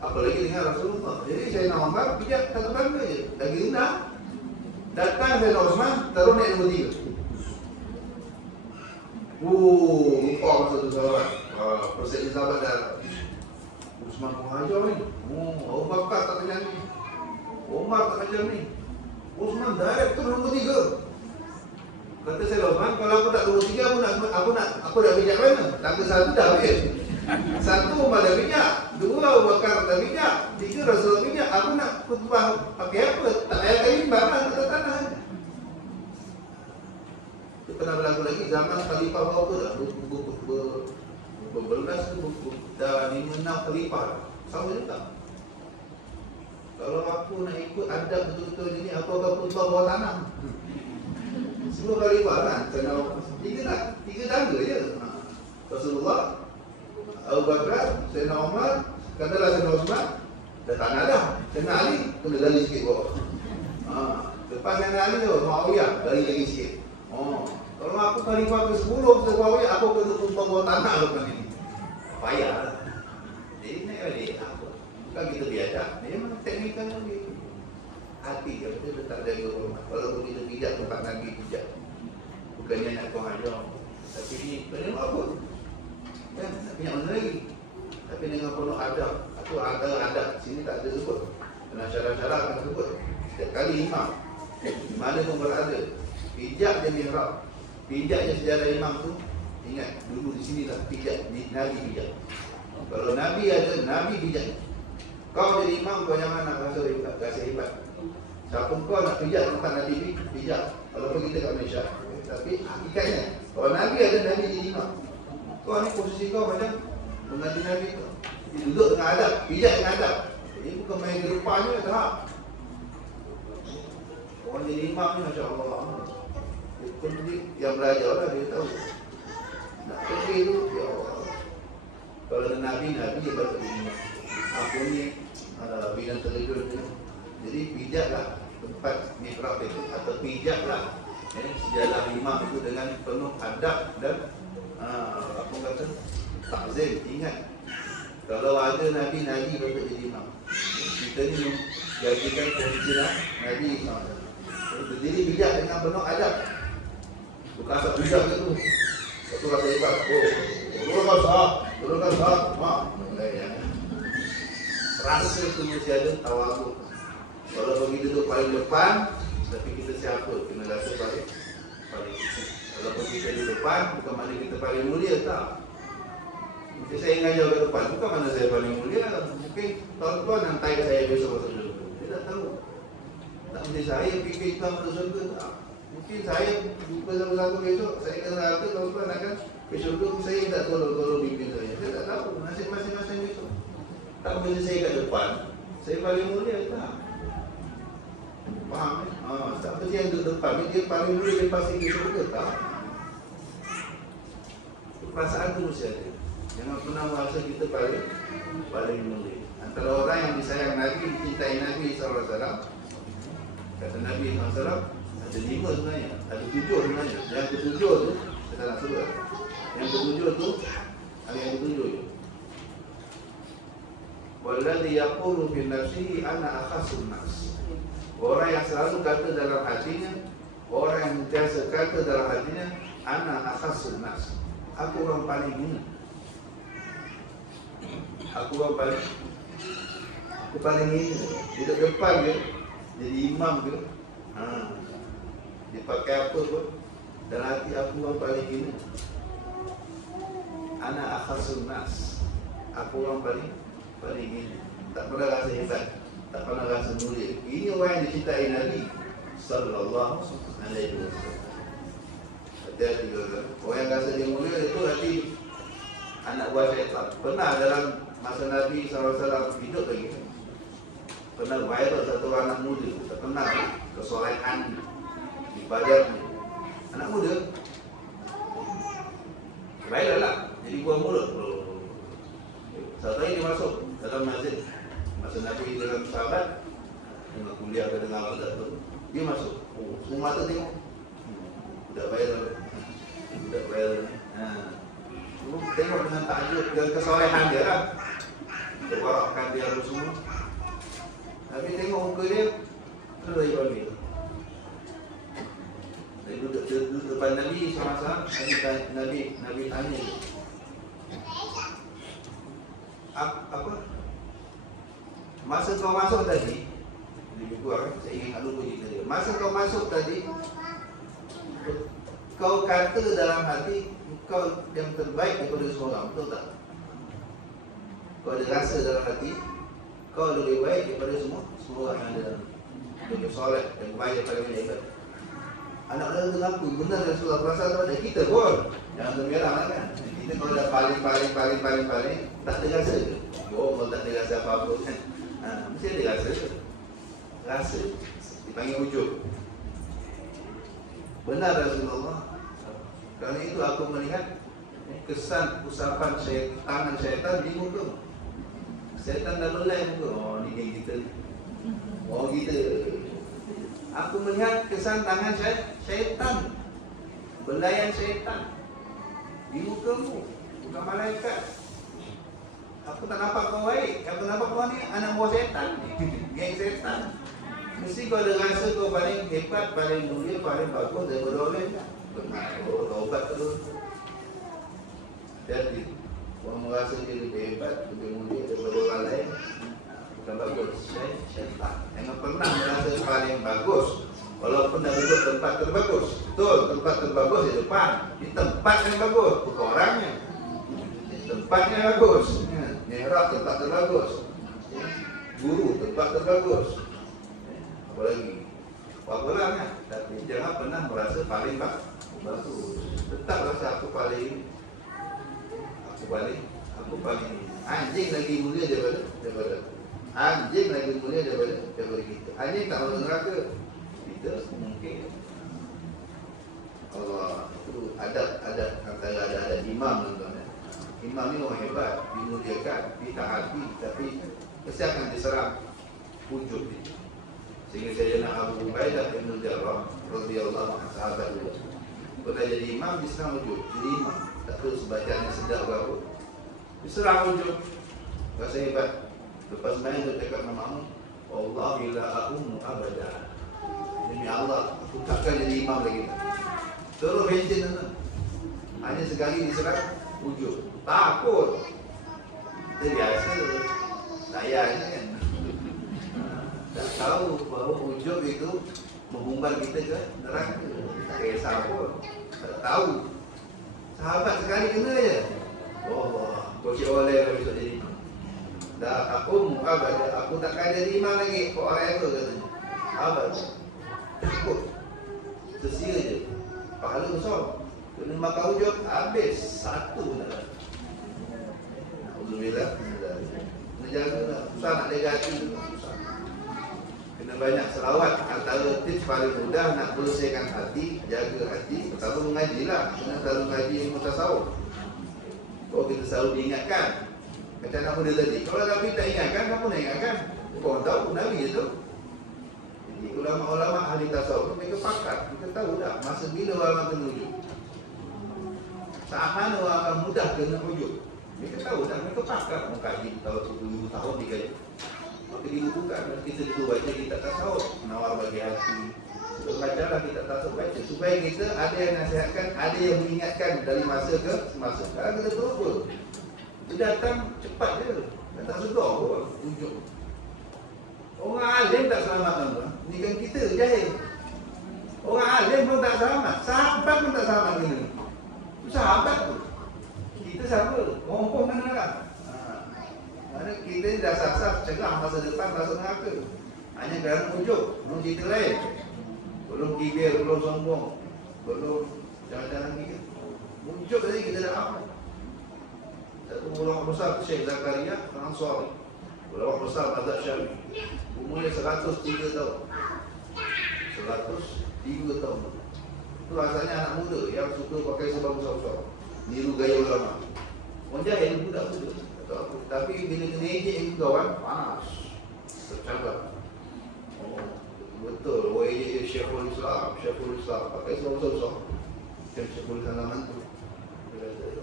Apalagi dengan Rasulullah. Jadi Sayyidina Umar bijak satu tangga je. Lagi rendah. Datang Sayyidina Uthman, taruh naik nombor 3. Lupa masa tu sahabat. Persegi sahabat dah. Uthman penghajar ni. Abu Bakar tak macam ni. Umar tak macam ni. Uthman direct tu nombor 3. Kata saya Uthman, kalau aku tak nombor 3, aku dah bijak mana? Tangga 1 dah habis. 1 Umar dah bijak, 2 Abu Bakar dah bijak, 3 Rasulullah bijak. Aku nak khutbah pakai apa? Tak payah kain mimbar lah, kata tanah. Itu pernah berlaku lagi zaman khalifah berapa dah? Berbelas tu, dah 5-6 khalifah. Sama juga. Kalau aku nak ikut adab betul-betul ini, aku akan khutbah bawah tanah. 10 khalifah kan? 3 tangga je. Rasulullah, Abu Bakar, Sayyidina Umar, katalah Sayyidina Uthman, dah tak nak dah. Sayyidina Ali, kena gali sikit bawah. Lepas Sayyidina Ali tu, Muawiyah, gali lagi sikit. Kalau aku khalifah ke-10, Muawiyah, aku kena tumpang bawah tanah lepas ni. Payah lah. Jadi naik balik, apa? Bukan kita biadab. Dia memang teknikal lagi. Hati dia betul tak jaga hormat. Walaupun kita bijak tempat Nabi bijak. Bukannya nak kau hajar. Tapi ni, kena apa? Kan, nak punya mana lagi? Tapi dengan penuh adab. Aku ada adab. Sini tak ada sebut. Kena syarat-syarat akan sebut. Setiap kali imam, mana pun berada, pijak dia mihrab. Pijak je sejarah imam tu. Ingat, dulu di sini tak pijak. Nabi pijak. Kalau Nabi ada, Nabi pijak. Kau jadi imam, kau jangan nak rasa hebat. Siapa kau nak pijak tempat Nabi pijak. Walaupun kita kat Malaysia. Tapi hakikatnya, kalau Nabi ada, Nabi jadi imam. Kau ni posisi kau macam pengganti Nabi tu. Dia duduk dengan adab, pijak dengan adab. Jadi bukan main ke depannya, tak. Orang jadi imam ni, Masya Allah. Dia yang belajar lah, dia tahu. Nak pergi tu, ya Allah. Kalau ada Nabi dia baca begini. Aku ni bidang terlegur tu. Jadi pijaklah tempat mihrab itu. Atau pijaklah sejalan imam itu dengan penuh adab dan apa kata, takzim. Ingat, kalau ada Nabi baru jadi imam. Kita ni jadikan posisi Nabi imam. Berdiri bijak dengan penuh adab. Bukan asal bijak itu. Satu rasa hebat. Turunkan sahab. Rasa itu mesti ada tawaduk. Kalau begitu tu paling depan, tapi kita siapa? Kena rasa paling kecil. Kalau kita di depan, bukan mana kita paling mulia, tak. Mungkin saya ngajar ke depan, bukan mana saya paling mulia. Mungkin tuan-tuan nanti saya besok masuk surga. Saya tak tahu. Tak mesti saya fikir kita masuk surga, tak. Mungkin saya jumpa sama-sama besok, saya kena rata, tuan-tuan akan ke surga, saya tak tolong bimbing saya. Saya tak tahu, nasib masing-masing besok. Tak boleh saya kat depan, saya paling mulia, tak. Faham? Tak mesti yang duduk depan ni, dia paling mulia, dia pasti ke surga, tak. Perasaan tu mesti ada. Jangan pernah merasa kita paling mulia. Antara orang yang disayang Nabi, dicintai Nabi SAW, kata Nabi SAW, ada 5 sebenarnya, ada 7 sebenarnya. Yang ke-7 tu, saya tak nak sebut. Yang ke-7 tu, ada yang ke-7 tu. Walladhi yaqulu fi nafsihi ana akhasun nas. Orang yang selalu kata dalam hatinya, orang yang biasa kata dalam hatinya, ana akhasun nas. Aku orang paling hina. Aku paling hina. Duduk depan ke, jadi imam ke, dia pakai apa pun, dalam hati aku orang paling hina. Ana akhasun nas. Aku orang paling ini, tak pernah rasa hebat, tak pernah rasa mulia. Ini orang yang dicintai Nabi Sallallahu Alaihi Wasallam. Hati-hati orang. Orang yang rasa dia mulia itu hati anak buah syaitan. Pernah dalam masa Nabi SAW hidup lagi, pernah viral satu anak muda, terkenal kesolehan. ibadat anak muda. Baiklah, jadi buah mulut. Satu hari dia masuk dalam masjid, masa Nabi dengan sahabat, dengan kuliah ke dengar apa tu, dia masuk. Oh, semua mata tengok. Budak viral. Tengok dengan takjub dan kesolehan dia lah. Terwarakkan dia harus semua. Tapi tengok muka dia, terus dia balik. Dia duduk depan Nabi sama-sama. Nabi tanya dia, apa? Masa kau masuk tadi, lebih kurang, saya ingat lupa cerita dia. Masa kau masuk tadi, kau kata dalam hati kau yang terbaik daripada semua orang, betul tak? Kau ada rasa dalam hati kau lebih baik daripada semua orang yang ada, lebih soleh, yang baik daripada banyak ibadat. Anak dia mengaku benar Rasulullah perasaan pada kita pun jangan termerah kan. Kita kalau dah paling tak ada rasa ke? Bohong, tak ada rasa apa-apa kan. Mesti ada rasa dipanggil wujud. Benar Rasulullah. Kerana itu aku melihat kesan usapan tangan syaitan di muka. Syaitan dah belai muka. Oh, ni geng kita. Oh, kita. Aku melihat kesan tangan syaitan, belayan syaitan di mukamu, bukan malaikat. Aku tak nampak kau baik. Aku nampak kau ni anak buah syaitan, geng syaitan. Mesti kau ada rasa kau paling hebat, paling mulia, paling bagus daripada orang lain. Benar, taubat terus. Jadi orang merasa dia lebih hebat, lebih mulia daripada orang lain, bukan bagus. Syaitan. Jangan pernah merasa paling bagus, walaupun dah duduk tempat terbagus. Betul, tempat terbagus di depan. Di tempat yang bagus, bukan orangnya. Tempatnya bagus. Mihrab tempat terbagus. Guru tempat terbagus. Apa lagi? Apa-apalah kan? Tapi jangan pernah merasa paling bagus. Tetap rasa aku paling anjing lagi mulia daripada anjing lagi mulia daripada kita. Anjing tak masuk neraka, kita mungkin. Allah itu adab antara ada imam tuan-tuan. Imam ni orang hebat, dimuliakan, ditaati, tapi mesti akan diserang wujud dia. Sehingga Sayyidina Abu Ubaidah bin Jarrah radhiyallahu anhu, sahabat dulu, pernah jadi imam, diserang wujud. Jadi imam, tak tahu sebacanya sedap ke apa, diserang wujud. Rasa hebat. Lepas main dia cakap nama Allah ila aqumu abada. Demi Allah, aku takkan jadi imam lagi. Terus bensin tu. Hanya sekali diserang wujud. Takut. Dia biasa. Saya ni kan. Tak tahu bahawa wujud itu mengumbar kita ke neraka. Tak kisah pun. Tak tahu. Sahabat sekali kena je. Allah, kau cik oleh besok jadi imam. Dah aku abad, aku takkan jadi imam lagi. Kau orang itu katanya. Abad. Takut. Tersia je. Pahala besar. Kena makan wujud, habis. Satu nak. Alhamdulillah. Kena jaga lah. Susah nak jaga hati tu. Susah. Kena banyak selawat. Antara tips paling mudah nak bersihkan hati, jaga hati. Pertama mengajilah. Kena selalu mengaji ilmu tasawuf. Kalau kita selalu diingatkan. Macam nak muda tadi. Kalau Nabi tak ingatkan, apa nak ingatkan? Korang tahu Nabi je tu. Jadi ulama-ulama ahli tasawuf mereka pakar. Kita tahu dah masa bila orang kena wujud. Saat mana orang akan mudah kena wujud. Mereka tahu dah, mereka pakar. Mengkaji tahun 10,000 tahun dikaji. Maka dibutuhkan. Kita dulu baca kitab tasawuf, Nawar Bagi Hati. Bacalah kitab tasawuf, baca. Supaya kita ada yang nasihatkan, ada yang mengingatkan dari masa ke semasa. Sekarang kita terus dia datang cepat je. Datang sedar pun wujud. Orang alim tak selamat tuan-tuan. Ni kan kita jahil. Orang alim pun tak selamat. Sahabat pun tak selamat kena. Sahabat tu. Kita siapa? Orang pun kena lah. Mana kita ni dah sasar cegah masa depan masuk neraka. Hanya kerana wujud. Belum cerita lain. Belum kibir, belum sombong. Belum jalan-jalan kita. Wujud tadi kita dah apa? Satu ulama besar Syekh Zakaria Al-Ansari, ulama besar mazhab Syafi'i, umurnya 103 tahun. 103 tahun. Itu asalnya anak muda yang suka pakai serban besar-besar, niru gaya ulama. Orang jahil budak muda atau apa. Tapi bila kena ejek itu kawan, panas, tercabar. Oh, betul. Orang ejek Syekhul Islam pakai serban besar-besar. Macam Syekhul Islam zaman tu.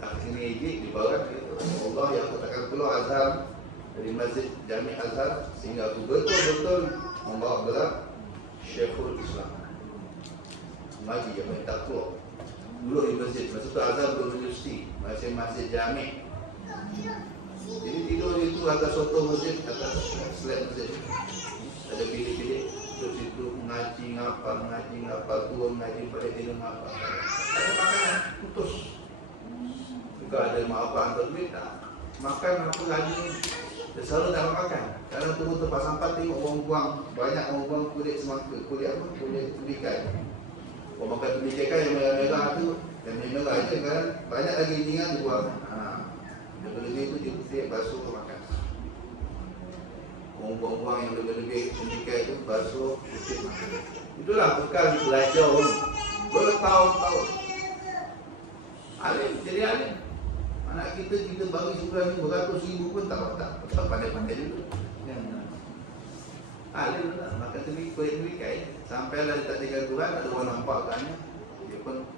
Kena ejek di barat gitu. Allah yang aku takkan keluar azhar dari masjid Jami' Azhar sehingga aku betul-betul membawa gelar Syekhul Islam. Ngaji yang tak keluar. Dulu di masjid, masa tu Azhar beruniversiti, masih masjid Jami'. Jadi tidur itu atas soto masjid, atas slab masjid. Ada bilik-bilik, terus itu ngaji ngapal, turun ngaji, balik tidur ngapal. Ada makanan, putus. Jika ada mak apa hantar duit, makan apa ngaji, selalu tak makan. Kalau turun tempat sampah tengok orang buang, banyak orang buang kulit semangka, kulit apa? Kulit tulikan. Orang makan tulikan kan yang merah-merah tu, yang merah itu kan banyak lagi tinggal dibuang. Lebih-lebih itu dia basuh ke makan. Orang buang-buang yang lebih-lebih tulikan itu basuh, cuci makan. Itulah bekal belajar bertahun-tahun. Alim, jadi alim. Anak kita bagi sebulan ni beratus ribu pun tak pandai-pandai dulu. Alim lah, maka tulis kai. Sampailah dia tak tinggal Quran, ada orang nampak katnya. Dia pun,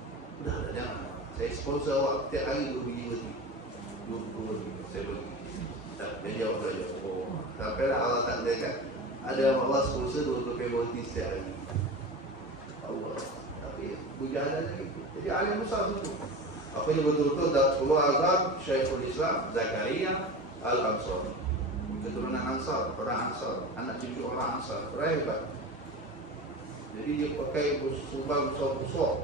dah jangan. Saya sponsor awak setiap hari 2 biji roti. 2 roti, saya bagi. Tak, dia jawab saja. Oh, sampailah Allah tak dekat. Ada Allah sponsor 2 pakai roti setiap hari. Allah. Tapi, bujadah lagi. Jadi alim besar tu. Apa ini betul-betul keluar azab Syekhul Islam Zakaria Al-Ansari, keturunan Ansar, orang Ansar, anak cucu orang Ansar, orang hebat. Jadi dia pakai serban besar-besar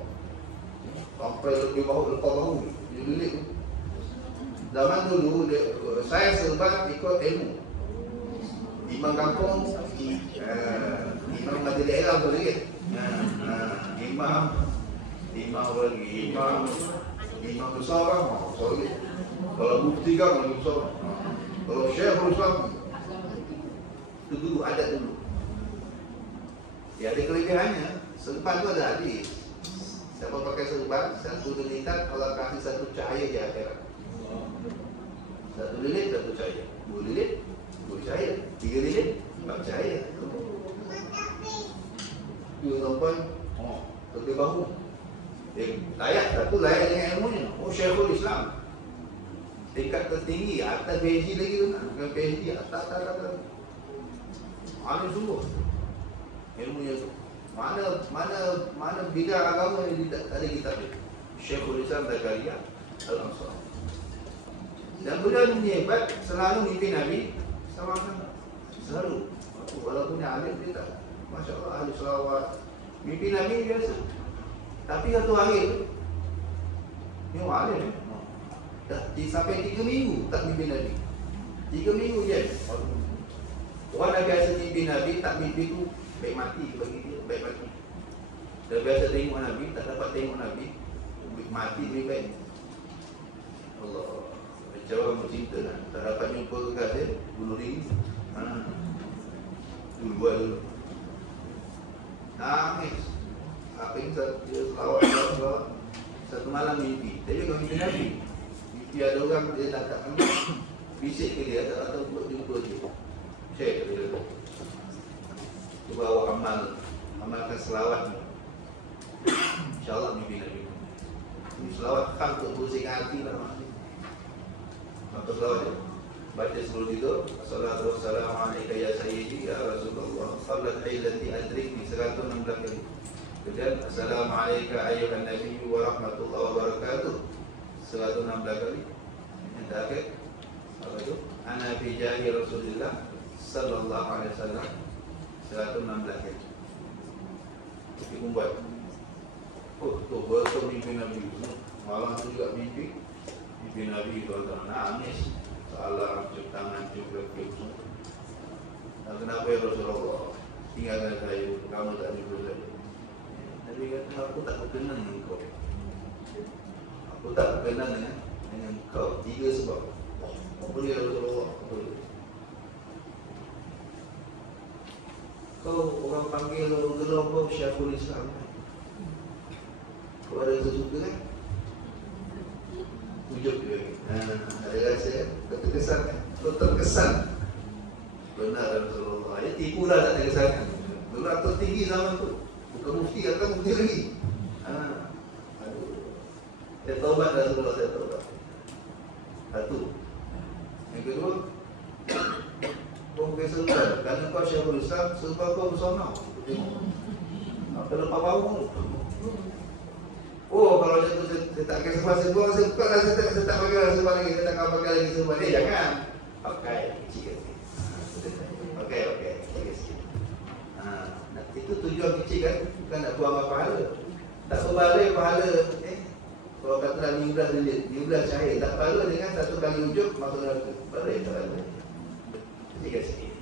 sampai lebih bahu. Dia lilit. Zaman dulu saya serban ikut ilmu. Imam kampung, imam majlis daerah boleh. Imam besar kan, sorry. Kalau mufti kan lebih besar. Kalau Syekhul Islam itu dulu ada dulu. Ya ada kelebihannya. Serban itu ada hadis. Siapa pakai serban, 1 lilitan Allah kasih 1 cahaya di akhirat. 1 lilit 1 cahaya, 2 lilit 2 cahaya, 3 lilit 4 cahaya. Dia sampai ke bahu. Layak satu layak dengan ilmunya. Oh, Syekhul Islam tingkat tertinggi, atas PhD lagi tu nak, bukan PhD, atas. Alim sungguh ilmunya tu. Mana bidang agama yang tak ada kitab dia. Syekhul Islam Zakaria Al-Ansari. Dan beliau ni hebat, selalu mimpi Nabi sama-sama. Selalu. Walaupun dia alim, dia tak, Masya Allah, ahli selawat. Mimpi Nabi biasa. Tapi satu hari ni alim sampai 3 minggu tak mimpi Nabi. 3 minggu je. Orang dah biasa mimpi Nabi, tak mimpi tu baik mati bagi dia, baik mati. Dah biasa tengok Nabi, tak dapat tengok Nabi, mati lebih baik. Allah, macam orang bercinta kan, tak dapat jumpa kekasih, bunuh diri. Dulu. Nangis. Apa ini dia selawat. Satu malam mimpi. Dia juga mimpi Nabi. Mimpi ada orang dia datang, bisik ke dia atau buat jumpa dia. Share ke dia. Cuba awak amalkan selawat ni. InsyaAllah mimpi Nabi. Ini selawat kham untuk bersihkan hati lah. Maka selawat dia. Baca sebelum tidur. Assalamualaikum ya sayyidi ya Rasulullah. Salat hailati adrikni 116 kali. Kemudian Assalamualaikum ayuhan Nabi wa rahmatullahi wa barakatuh 116 kali. Yang terakhir apa itu? Ana fi jahi Rasulullah sallallahu alaihi wasallam 116 kali. Kita buat. Oh, tu betul mimpi Nabi. Malam tu juga mimpi Nabi tuan-tuan nangis. Salam, cium tangan, cium kaki. Kenapa ya Rasulullah? Tinggalkan saya, kamu tak jumpa saya. Nabi kata, aku tak berkenan dengan kau. Aku tak berkenan dengan kau. 3 sebab. Apa dia Rasulullah? Kau orang panggil gelar kau Syekhul Islam. Kau ada sesuatu kan? Wujud juga. Ada rasa terkesan kan? Kau terkesan. Benar Rasulullah. Ya tipulah tak terkesan. Gelar tertinggi zaman tu. Bukan mufti atau mufti lagi. Saya taubat Rasulullah, saya taubat. Satu. Yang kedua, kau keseluruhan, kerana kau Syekhul Islam, sebab kau bersama. Apa lepas bau? Oh, kalau macam tu saya tak akan sempat saya buang, saya tak pakai sebab lagi, saya tak akan pakai lagi sebab ni, jangan. Pakai, kecil sikit. Okey, kecil sikit. Itu tujuan kecil kan, bukan nak buang apa pahala. Tak berbalik pahala, kalau katalah 15 minit, 15 cahaya, tak pahala dengan satu kali ujuk masuk neraka. Balik tak ada. Kecil sikit.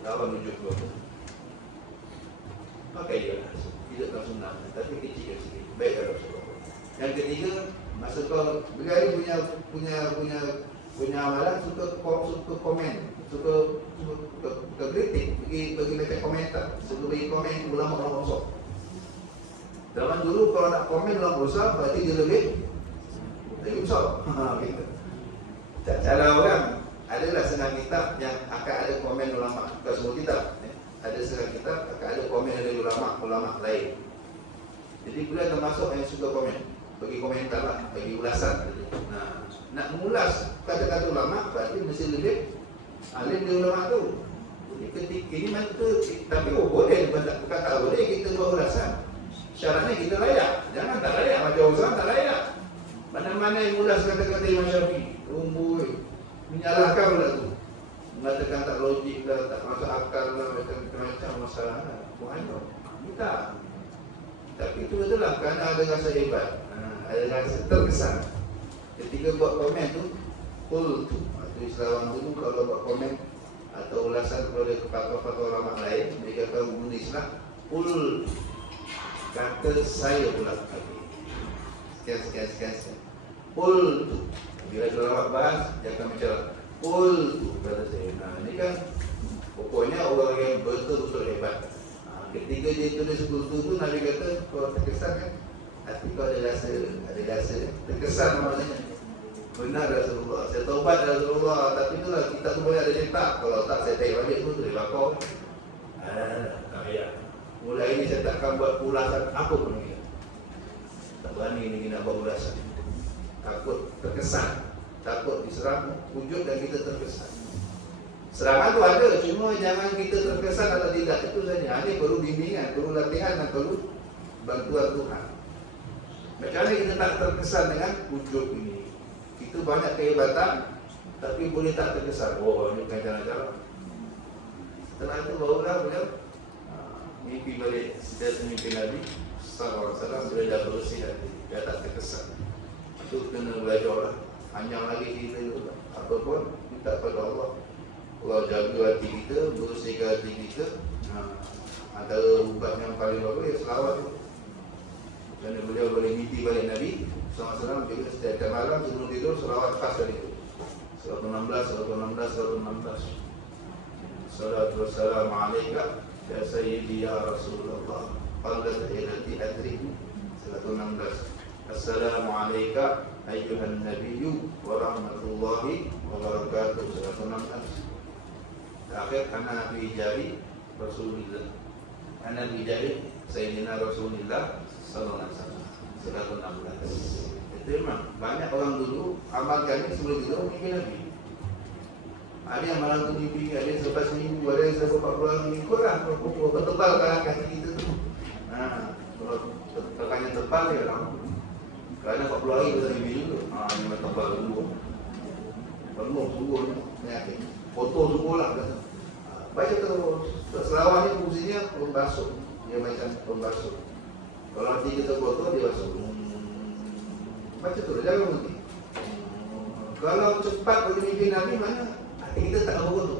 Lawan ujuk tu. Pakai je lah. Tidak tak sunnah, tapi kecil sikit. Baik kalau Rasulullah. Yang ketiga, masa kau bergaya punya amalan suka komen, suka kritik, bagi baca komentar, suka bagi komen ulama-ulama besar. Zaman dulu kalau nak komen ulama besar, berarti dia lebih besar. Gitu. Cara orang adalah setengah kitab yang akan ada komen ulama. Bukan semua kitab. Ada setengah kitab akan ada komen dari ulama lain. Jadi beliau termasuk yang suka komen, bagi komentar lah, bagi ulasan. Nak mengulas kata-kata ulama berarti mesti lebih alim dari ulama tu. Jadi ketika ini tapi boleh, bukan tak boleh kita buat ulasan. Syaratnya kita layak. Jangan tak layak, macam orang tak layak. Mana-mana yang ulas kata-kata Imam Syafi'i, menyalahkan pula tu, mengatakan tak logik lah, tak masuk akal lah, macam-macam masalah. Bukan kita. Tapi itu betul lah, kerana ada rasa hebat, ada rasa terkesan. Ketika buat komen tu, qul tu. Itu Islam dulu kalau buat komen atau ulasan kepada fatwa-fatwa ulama lain, mereka akan guna istilah qul. Kata saya pula lagi. Sekian. Qul tu. Bila ulama bahas, dia akan bicara qul tu kata saya. Ini kan pokoknya orang yang betul-betul hebat. Ketika dia tulis kultu tu, Nabi kata kau terkesan kan, hati kau ada rasa terkesan maknanya. Benar Rasulullah, saya taubat Rasulullah. Tapi itulah, kita tu boleh ada cetak. Kalau tak, saya tarik balik tu, dari bakar. Tak payah. Mulai ini saya takkan buat ulasan apa pun lagi. Tak berani lagi nak buat ulasan. Takut terkesan, takut diserang wujud dan kita terkesan. Serangan tu ada, cuma jangan kita terkesan atau tidak, itu saja. Ini perlu bimbingan, perlu latihan dan perlu bantuan Tuhan. Macam mana kita tak terkesan dengan wujud ini? Kita banyak kehebatan, tapi boleh tak terkesan. Oh, ini bukan cara-cara. Setelah itu barulah beliau mimpi balik. Setiap mimpi Nabi SAW sudah dah bersih hati, dia tak terkesan. Itu kena belajar lah. Panjang lagi cerita itu. Apa pun, minta pada Allah. Allah jaga hati kita, bersihkan hati kita. Antara ubat yang paling bagus ya selawat tu. Kerana beliau boleh mimpi balik Nabi SAW juga setiap malam sebelum tidur selawat khas dari itu. 116. Salatu wassalamu alaika ya sayyidi ya Rasulullah. Qallat ilati adrihi. 116. Assalamu alaika ayyuhan nabiyyu wa rahmatullahi wa barakatuh. 116. Akhir karena bijari Rasulullah, karena bijari Sayyidina Rasulullah Sallallahu Alaihi Wasallam. 116. Itu memang banyak orang dulu amalkan ini sebelum itu mimpi Nabi. Ada yang malam tu mimpi, ada yang selepas minggu, ada yang selepas 40 hari minggu lah. Bertebal kan kaki kita tu. Kalau tekannya tebal dia lama. Kerana 40 hari kita mimpi juga. Ini bertebal dulu. Penuh sungguh penyakit. Foto sungguh lah kata. Baca terus. Selawat ni fungsinya pembasuh. Dia macam pembasuh. Kalau nanti kita foto, dia basuh. Baca terus, jangan berhenti. Kalau cepat boleh mimpi Nabi, mana hati kita tak tahu tu.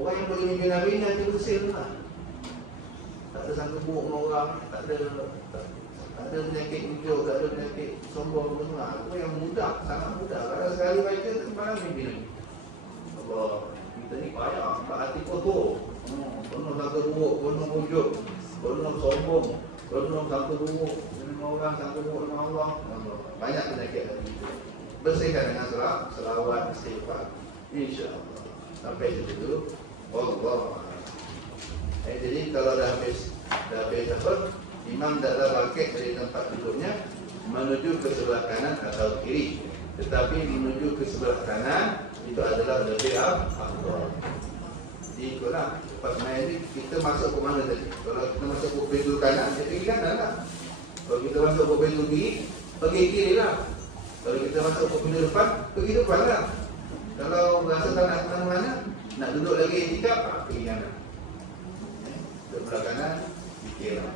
Orang yang boleh mimpi Nabi ni hati bersih lah. Tak ada sangka buruk dengan orang, tak ada penyakit hujung, tak ada penyakit sombong semua. Aku yang mudah, sangat mudah. Kalau sekali baca tu, mana mimpi Nabi. Allah, kita ni payah, tak hati kotor. Penuh sangka buruk, penuh ujub, penuh sombong, penuh sangka buruk dengan orang, sangka buruk dengan Allah. Banyak penyakit hati itu. Bersihkan dengan selawat, istighfar. InsyaAllah. Sampai situ dulu. Allah. Jadi kalau dah habis apa? Imam dah bangkit dari tempat duduknya menuju ke sebelah kanan atau kiri. Tetapi menuju ke sebelah kanan itu adalah lebih afdal. Jadi itulah pas main ni kita masuk ke mana tadi? Kalau kita masuk ke pintu kanan, dia pergi kanan lah. Kalau kita masuk ke pintu kiri, pergi kiri lah. Kalau kita masuk ke pintu depan, pergi depan lah. Kalau rasa tak nak mana-mana, nak duduk lagi iktikaf, pergi kanan. Sebelah kanan, fikirlah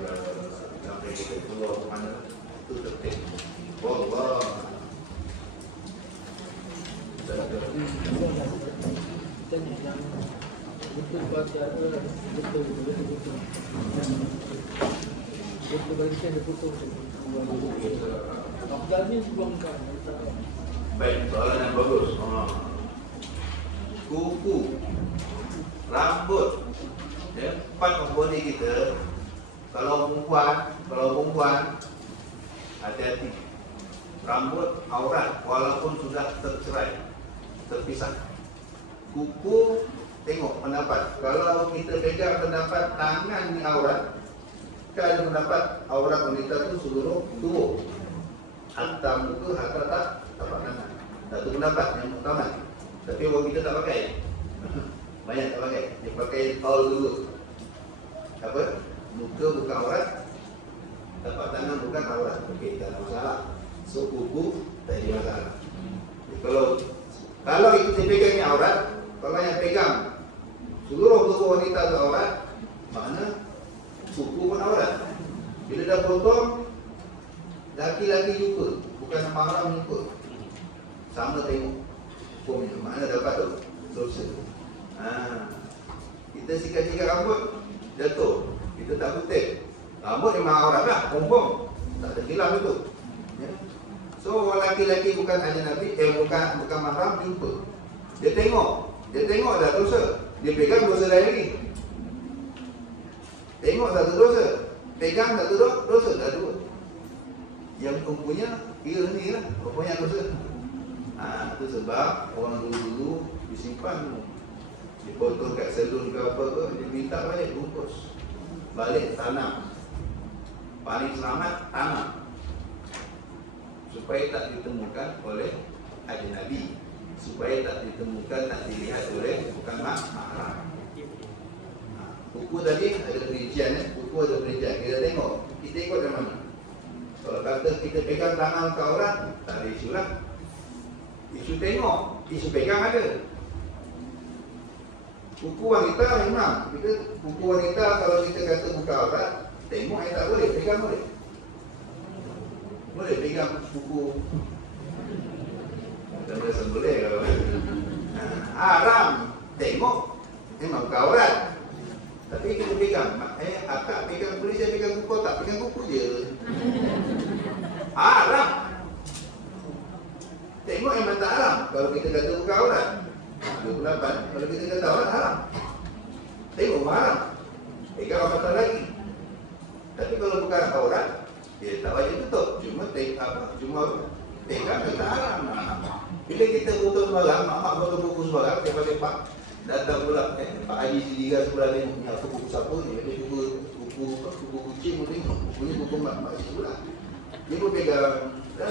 sampai kita keluar ke mana, itu tertib. Allah. Tanya yang betul baca betul. Betul bagi saya betul. Afdalnya buangkan. Baik, soalan yang bagus. Kuku, rambut, ya, part of body kita. Kalau perempuan, hati-hati. Rambut aurat walaupun sudah tercerai, terpisah. Kuku, tengok pendapat. Kalau kita pegang pendapat tangan ni aurat, kan pendapat aurat wanita tu seluruh tubuh. Hatta muka, hatta tapak tangan. Satu pendapat yang pertama. Tapi orang kita tak pakai. Banyak tak pakai. Dia pakai all dulu. Apa? Muka bukan aurat, tapak tangan bukan aurat. Okey, tak ada masalah. So kuku tak ada masalah. Kalau itu dipegang ni aurat, kalau yang pegang seluruh tubuh wanita tu aurat, makna kuku pun aurat. Bila dah potong, laki-laki jumpa, bukan mahram jumpa. Sama tengok hukumnya, mana dapat tu dosa. Kita sikat-sikat rambut, jatuh. Kita tak putih. Rambut memang aurat lah, confirm. Tak ada khilaf itu. Ya. So laki-laki bukan ajnabi, bukan mahram jumpa. Dia tengok dah dosa. Dia pegang dosa lain lagi. Tengok satu dosa, pegang satu dosa, dah dua. Yang umpunya kira ni lah, rupanya dosa. Itu sebab orang dulu disimpan, dipotong kat salon ke apa ke, dia minta balik bungkus, balik tanam. Paling selamat tanam, supaya tak ditemukan oleh ajnabi, supaya tak ditemukan, tak dilihat oleh bukan mahram. Buku tadi ada perincian, buku ada perincian. Kita tengok, kita ikut dari mana. Kalau kata kita pegang tangan ke aurat, tak ada isu lah. Isu tengok, isu pegang ada. Buku wanita memang, buku wanita kalau kita kata buka aurat, tengok yang tak boleh, pegang boleh. Boleh pegang buku. Tak boleh kalau haram, tengok, memang buka aurat. Tapi kita pegang, akak pegang, boleh saya pegang buku, tak pegang buku je. Haram. Tengok memang tak haram. Kalau kita kata buka aurat, 28. Kalau kita kata aurat, haram. Tengok haram. Pegang apa lagi. Tapi kalau bukan aurat, dia tak wajib tutup. Cuma pegang tak haram. Bila kita butuh sembarang, mak butuh buku sembarang, dia pakai pak. Datang pula, Pak Haji Siliga sebelah tengok, ni apa buku siapa ni? Dia buku kucing pun tengok, bukunya buku mak sebelah. Dia pun pegang, dan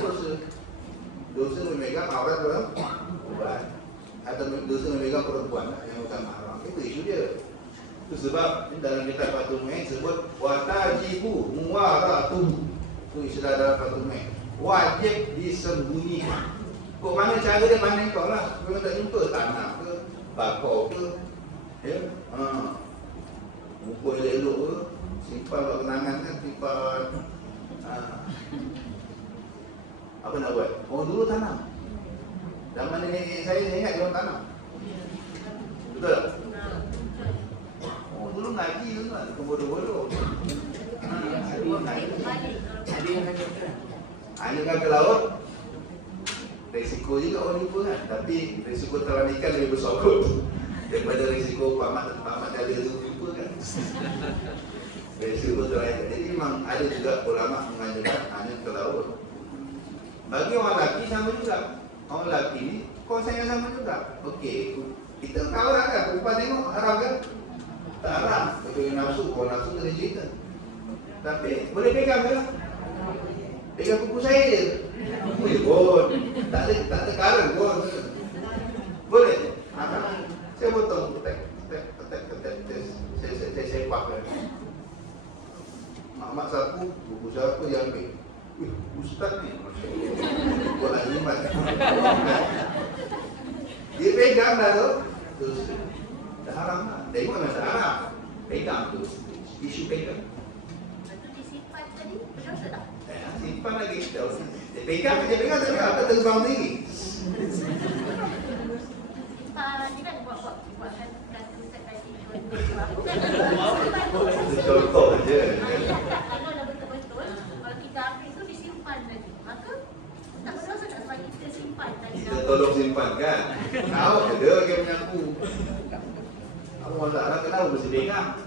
dosa memegang aurat orang perempuan, atau dosa memegang perempuan yang bukan mahram. Itu isu dia. Itu sebab dalam kitab Fathul Mu'in sebut watajibu muwaratuhu. Itu istilah dalam Fathul Mu'in. Wajib disembunyikan. Kok mana cara dia mana kau lah. Kalau tak jumpa tanah ke, bakar ke, ya, buku elok-elok ke, simpan buat kenangan kan, simpan. Apa nak buat? Orang dulu tanam. Zaman nenek saya ingat dia orang tanam. Betul? Orang dulu ngaji tu kan, bodoh-bodoh. Ada orang ngaji. Ada yang kata. Hanya kan ke laut, risiko juga orang jumpa kan. Tapi risiko terlanikan lebih besar kot daripada risiko pamat ada tu jumpa Biasa berteraih. Jadi memang ada juga ulama mengajarkan hanya ke laut. Bagi orang lelaki sama juga. Orang lelaki ni konsepnya sama juga. Okey, kita tahu lah kan, perempuan tengok haram kan? Tak haram. Kalau nafsu, kalau nafsu tak ada cerita. Tapi boleh pegang ke? Pegang kuku saya je. Boleh. Tak ada karang pun. Boleh. Saya potong ketek. Saya sepak kan. Mak sapu, buku siapa dia ambil? Ustaz ni, buat nak limat. Dia pegang dah tu, terus dah haram lah. Tengok memang dah haram. Pegang tu, isu pegang. Itu disimpan tadi, berdosa tak? Simpan lagi. Dia pegang, tapi apa terbang tinggi. Simpan ni kan buatkan Ustaz tadi. Itu contoh je. Kalau dah betul-betul, kalau kita ambil tu disimpan tadi, maka tak berdosa tak sebab kita simpan tadi. Kita tolong simpan kan. Tahu ke dia yang menyapu. Apa masalah kenapa mesti pegang?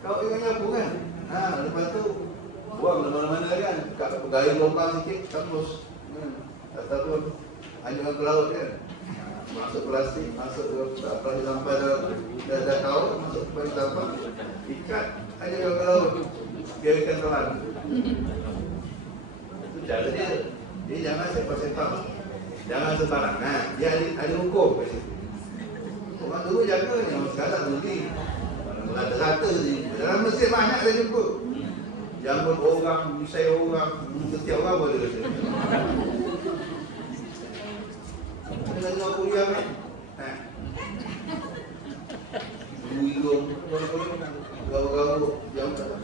Kau yang menyapu kan? Lepas tu buang mana-mana kan. Kat pegawai longkang sikit, terus. Ataupun hanyut ke laut kan. Masuk plastik, masuk ke plastik sampah dah tahu, masuk ke plastik sampah, ikat, hanyut ke laut. Biarkan telan. Itu cara dia. Dia jangan sepak-sepak. Jangan sembarangan. Dia ada hukum kat situ. Orang dulu jaga ni, orang sekarang budi. Rata-rata je. Dalam masjid banyak saya jumpa. Jambut orang, misai orang, setiap orang boleh rasa. Dengan kuliah kan? Hidung, gaul-gaul, jauh.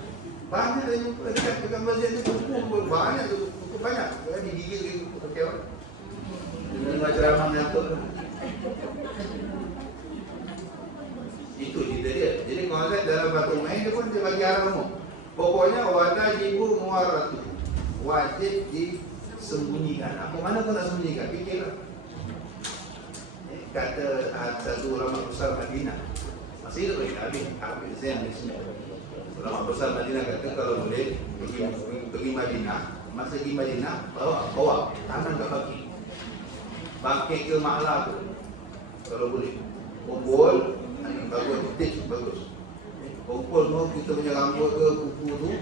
Banyak saya jumpa dekat masjid tu, kumpul banyak tu. Banyak. Digigil gitu, okey apa? Dengan ceramah ngantuk. Itu cerita dia. Jadi konsep dalam batu main dia pun dia bagi arah umum. Pokoknya wajibu muaratu. Wajib disembunyikan. Apa mana kau nak sembunyikan? Fikirlah. Kata satu ulama besar Madinah. Masih hidup lagi habis Zain di sini. Ulama besar Madinah kata kalau boleh pergi Madinah, masa pergi Madinah bawa tangan kat kaki. Pakai ke maklah tu. Kalau boleh. Kumpul, bagus, titik bagus. Kumpul mau kita punya rambut ke kuku tu.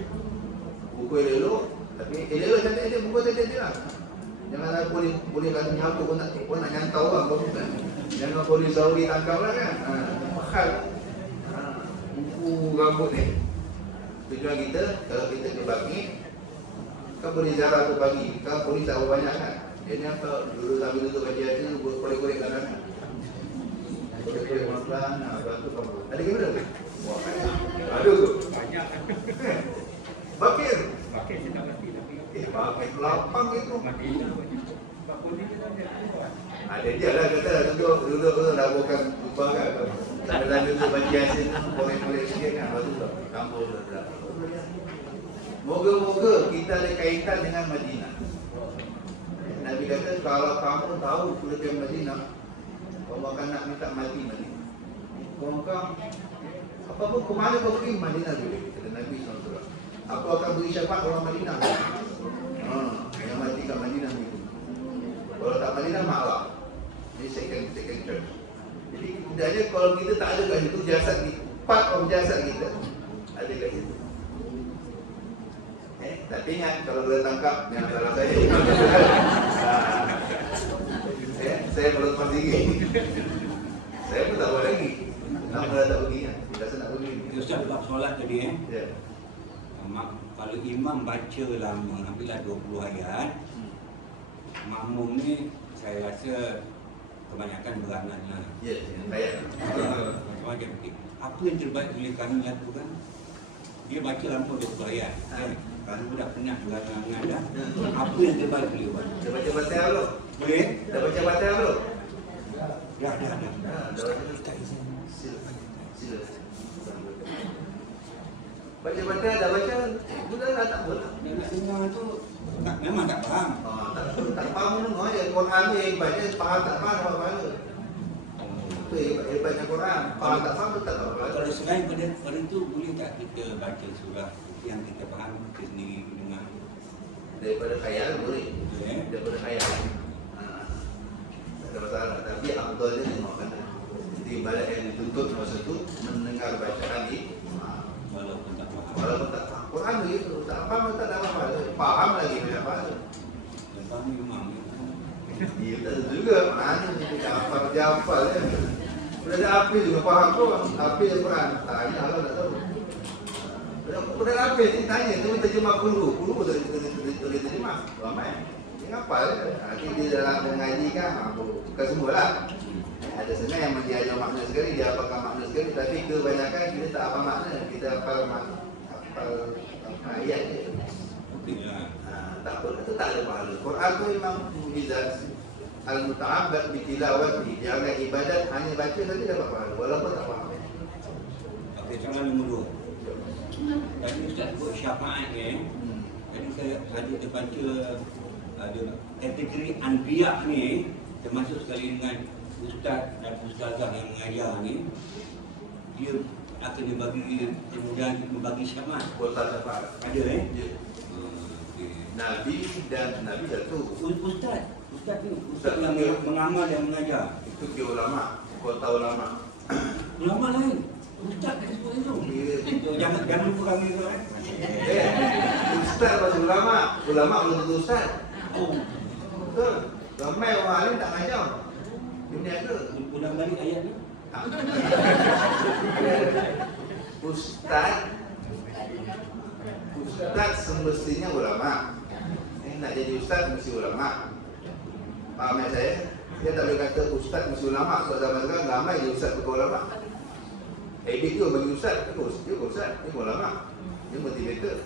Kuku elok, tapi elok cantik dia, buku cantik dia lah. Janganlah boleh kalau nyapu pun nak nyantau lah kau bukan. Jangan polis Saudi tangkap lah kan. Mahal. Kuku rambut ni. Tujuan kita, kalau kita ke Baki, kan boleh ziarah tu pagi. Kan polis tak banyak kan. Jadi apa, dulu sambil tutup baju hati, buat korek-korek kanan. Korek-korek pelan-pelan, lepas tu kamu. Ada gimana tu? Wah, ada tu? Banyak. Bakir? Bakir saya tak mati tapi bakir lapang itu. Madinah banyak. Sebab polis dia tak ada. Ada dia lah kata, duduk dah bukan lupa kan. Sambil tutup baju hati, korek-korek sikit kan. Lepas tu kampung dah. Moga-moga kita ada kaitan dengan Madinah. Nabi kata kalau kamu tahu kuliah Madinah, kamu akan nak minta mati Madinah. Kamu apapun ke mana kau pergi Madinah boleh. Kata Nabi SAW. Aku akan beri syafaat orang Madinah. Yang mati kat Madinah itu. Kalau tak Madinah maklum. Ini second church. Jadi tidaknya kalau kita tak ada kat situ jasad kita, part of jasad kita ada kat situ. Tapi ingat kalau boleh tangkap jangan salah saya. Saya perlu lepas diri. Saya pun tak boleh lagi. Nama dah tak pergi kan. Kita rasa nak pergi. Ustaz bab solat tadi Ya. Kalau imam baca lama, ambillah 20 ayat. Makmum ni saya rasa kebanyakan beranak lah. Ya, ayat. Macam tu. Apa yang terbaik boleh kami lakukan? Dia baca lama 20 ayat. Kalau budak penat beranak dah, apa yang terbaik boleh buat? Dah baca Fatihah belum? Boleh? Dah baca Fatihah belum? Dah. Sila. Baca Fatihah dah baca. Sudah dah tak boleh. Dia nak dengar tu memang tak faham. Tak faham pun aja. Quran ni yang baca faham tak faham apa-apa. Itu hebatnya Quran. Kalau tak faham tak apa. Kalau selain pada itu, boleh tak kita baca surah yang kita faham kita sendiri dengar? Daripada khayal boleh. Boleh. Daripada khayal. Tak ada masalah. Tapi afdalnya tengok kata. Jadi ibadat yang dituntut masa tu mendengar bacaan di Walaupun tak faham. walaupun tak faham. Quran begitu. Tak faham tak ada apa-apa. Faham lagi macam apa. Dan faham memang. Dia tak tahu juga. Mana ni dia hafal dia hafal ya. Sudah ada api juga faham tu. Api Al-Quran. Tanya Allah tak tahu. Sudah ada api ni tanya. Itu terjemah guru. Guru tak boleh terjemah. Ramai. Dia hafal ya. Nanti dia dalam mengaji kan. Bukan semua lah. Ada setengah yang dia ajar makna sekali. Dia hafalkan makna sekali. Tapi kebanyakan kita tak hafal makna. Kita hafal ayat je. Bila Tak apa, itu tak ada pahala. Quran tu memang mukjizat. Al-muta'abbad bitilawati. Dia akan ibadat hanya baca saja dapat pahala walaupun tak faham. okey, soalan nombor 2. Tadi Ustaz sebut syafaat ni. Jadi saya ada baca ada kategori anbiya ni termasuk sekali dengan ustaz dan ustazah yang mengajar ni, dia akan dibagi kemudian membagi syafaat. Kota syafaat. Ada Ya. Okey. Nabi dan Nabi satu. Ustaz ni ustaz yang mengamal dan mengajar. Itu ke ulama. Kota ulama. Ulama lain. Ustaz kata sebut itu. Jangan kurangi tu kan. Ustaz pasal ulama. Ulama belum tentu ustaz. Oh, Betul. Ramai orang alim tak ngajar. Dia berniaga. ulang balik ayat ni. Ustaz semestinya ulama. Nak jadi ustaz mesti ulama. Faham ya saya? Dia tak boleh kata ustaz mesti ulama. Sebab zaman sekarang ramai je ustaz bukan ulama. Habit dia bagi ustaz. Dia ustaz. Dia ulama. Dia motivator.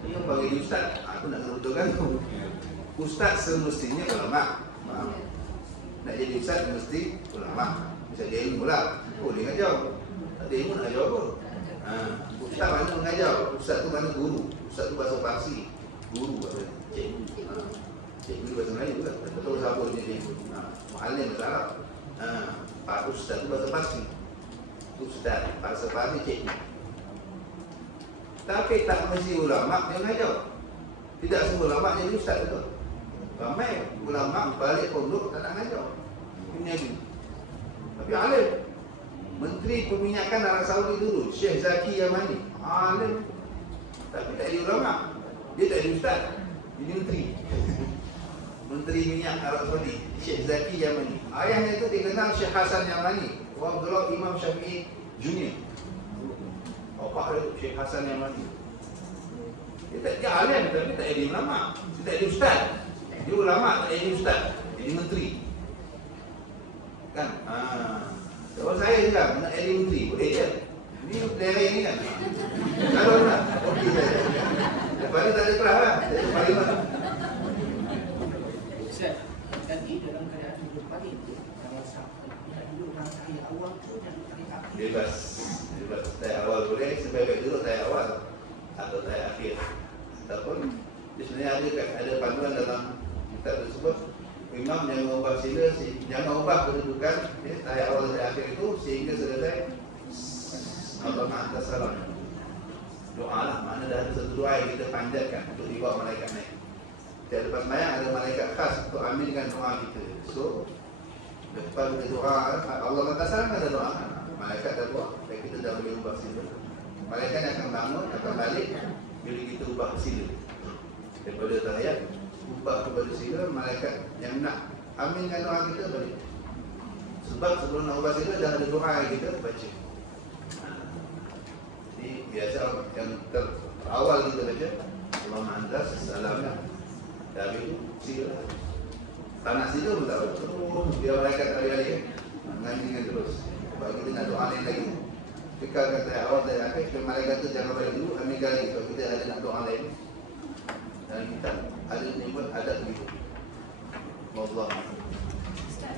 Dia bagi dia ustaz. Aku nak kena betulkan tu. Ustaz semestinya ulama. Faham? Nak jadi ustaz mesti ulama. Bisa dia ilmu lah. Oh dia ngajar. Tak ada ilmu nak ajar apa? Ustaz mana mengajar? Ustaz tu mana guru? Ustaz tu bahasa Parsi. Guru bahasa cikgu. Cikgu bahasa Melayu juga. Tak tahu siapa dia cikgu. Mu'alim bahasa Arab. Pak Ustaz tu bahasa Parsi. Ustaz bahasa Parsi cikgu. Tapi tak mesti ulama yang mengajar. Tidak semua ulama jadi ustaz betul. Ramai ulama balik pondok tak nak mengajar. Ini lagi. Tapi alim. Menteri Peminyakan Arab Saudi dulu, Syekh Zaki Yamani, alim. Tapi tak jadi ulama. Dia tak jadi ustaz. Jadi menteri. Menteri Minyak Arab Saudi, Syekh Zaki Yamani. Ayahnya itu dikenal Syekh Hasan Yamani. Orang gelar Imam Syafi'i Junior. Bapak dia Syekh Hasan Yamani. Dia alim tapi tak jadi ulama. Dia tak jadi ustaz. Dia ulama tak jadi ustaz. Jadi menteri. Kan? Kalau saya juga nak jadi menteri, boleh je. Ini daerah ini kan. Kalau nak, okey saya. Lepas ni tak ada kelas lah. Saya parlimen. Ustaz, tadi dalam keadaan hidup paling tu, kalau sampai kita dulu rangkai awal tu dan rangkai akhir. Bebas. Bebas. Tayar awal boleh, sebaik-baik dulu tayar awal atau tayar akhir. Ataupun sebenarnya ada panduan dalam kitab tersebut. Imam jangan ubah sila, jangan ubah kedudukan tayar awal dan akhir itu sehingga selesai Allah Ma'atas Salam. Doa lah, mana dah ada satu doa yang kita panjatkan untuk dibawa malaikat naik. Setiap lepas mayang ada malaikat khas untuk aminkan doa kita. So, lepas kita doa, Allah Ma'atas Salam ada doa. Malaikat dah doa, dan kita dah boleh ubah sila. Malaikat akan bangun, akan balik bila kita ubah sila. Daripada tahiyat ubah kepada sila, malaikat yang nak aminkan doa kita balik. Sebab sebelum nak ubah sila dah ada doa yang kita baca. Jadi biasa yang terawal kita baca Allahumma antas salamnya. Dan itu sila. Tak nak sila pun tak apa. Dia malaikat kali-kali mengaminkan terus. Sebab kita nak doa lain lagi. Fikar kata awal dari akhir, malaikat tu jangan balik dulu, aminkan lagi. Sebab kita ada nak doa lain. Dan kita ada menyebut adab begitu. Wallah. Ustaz,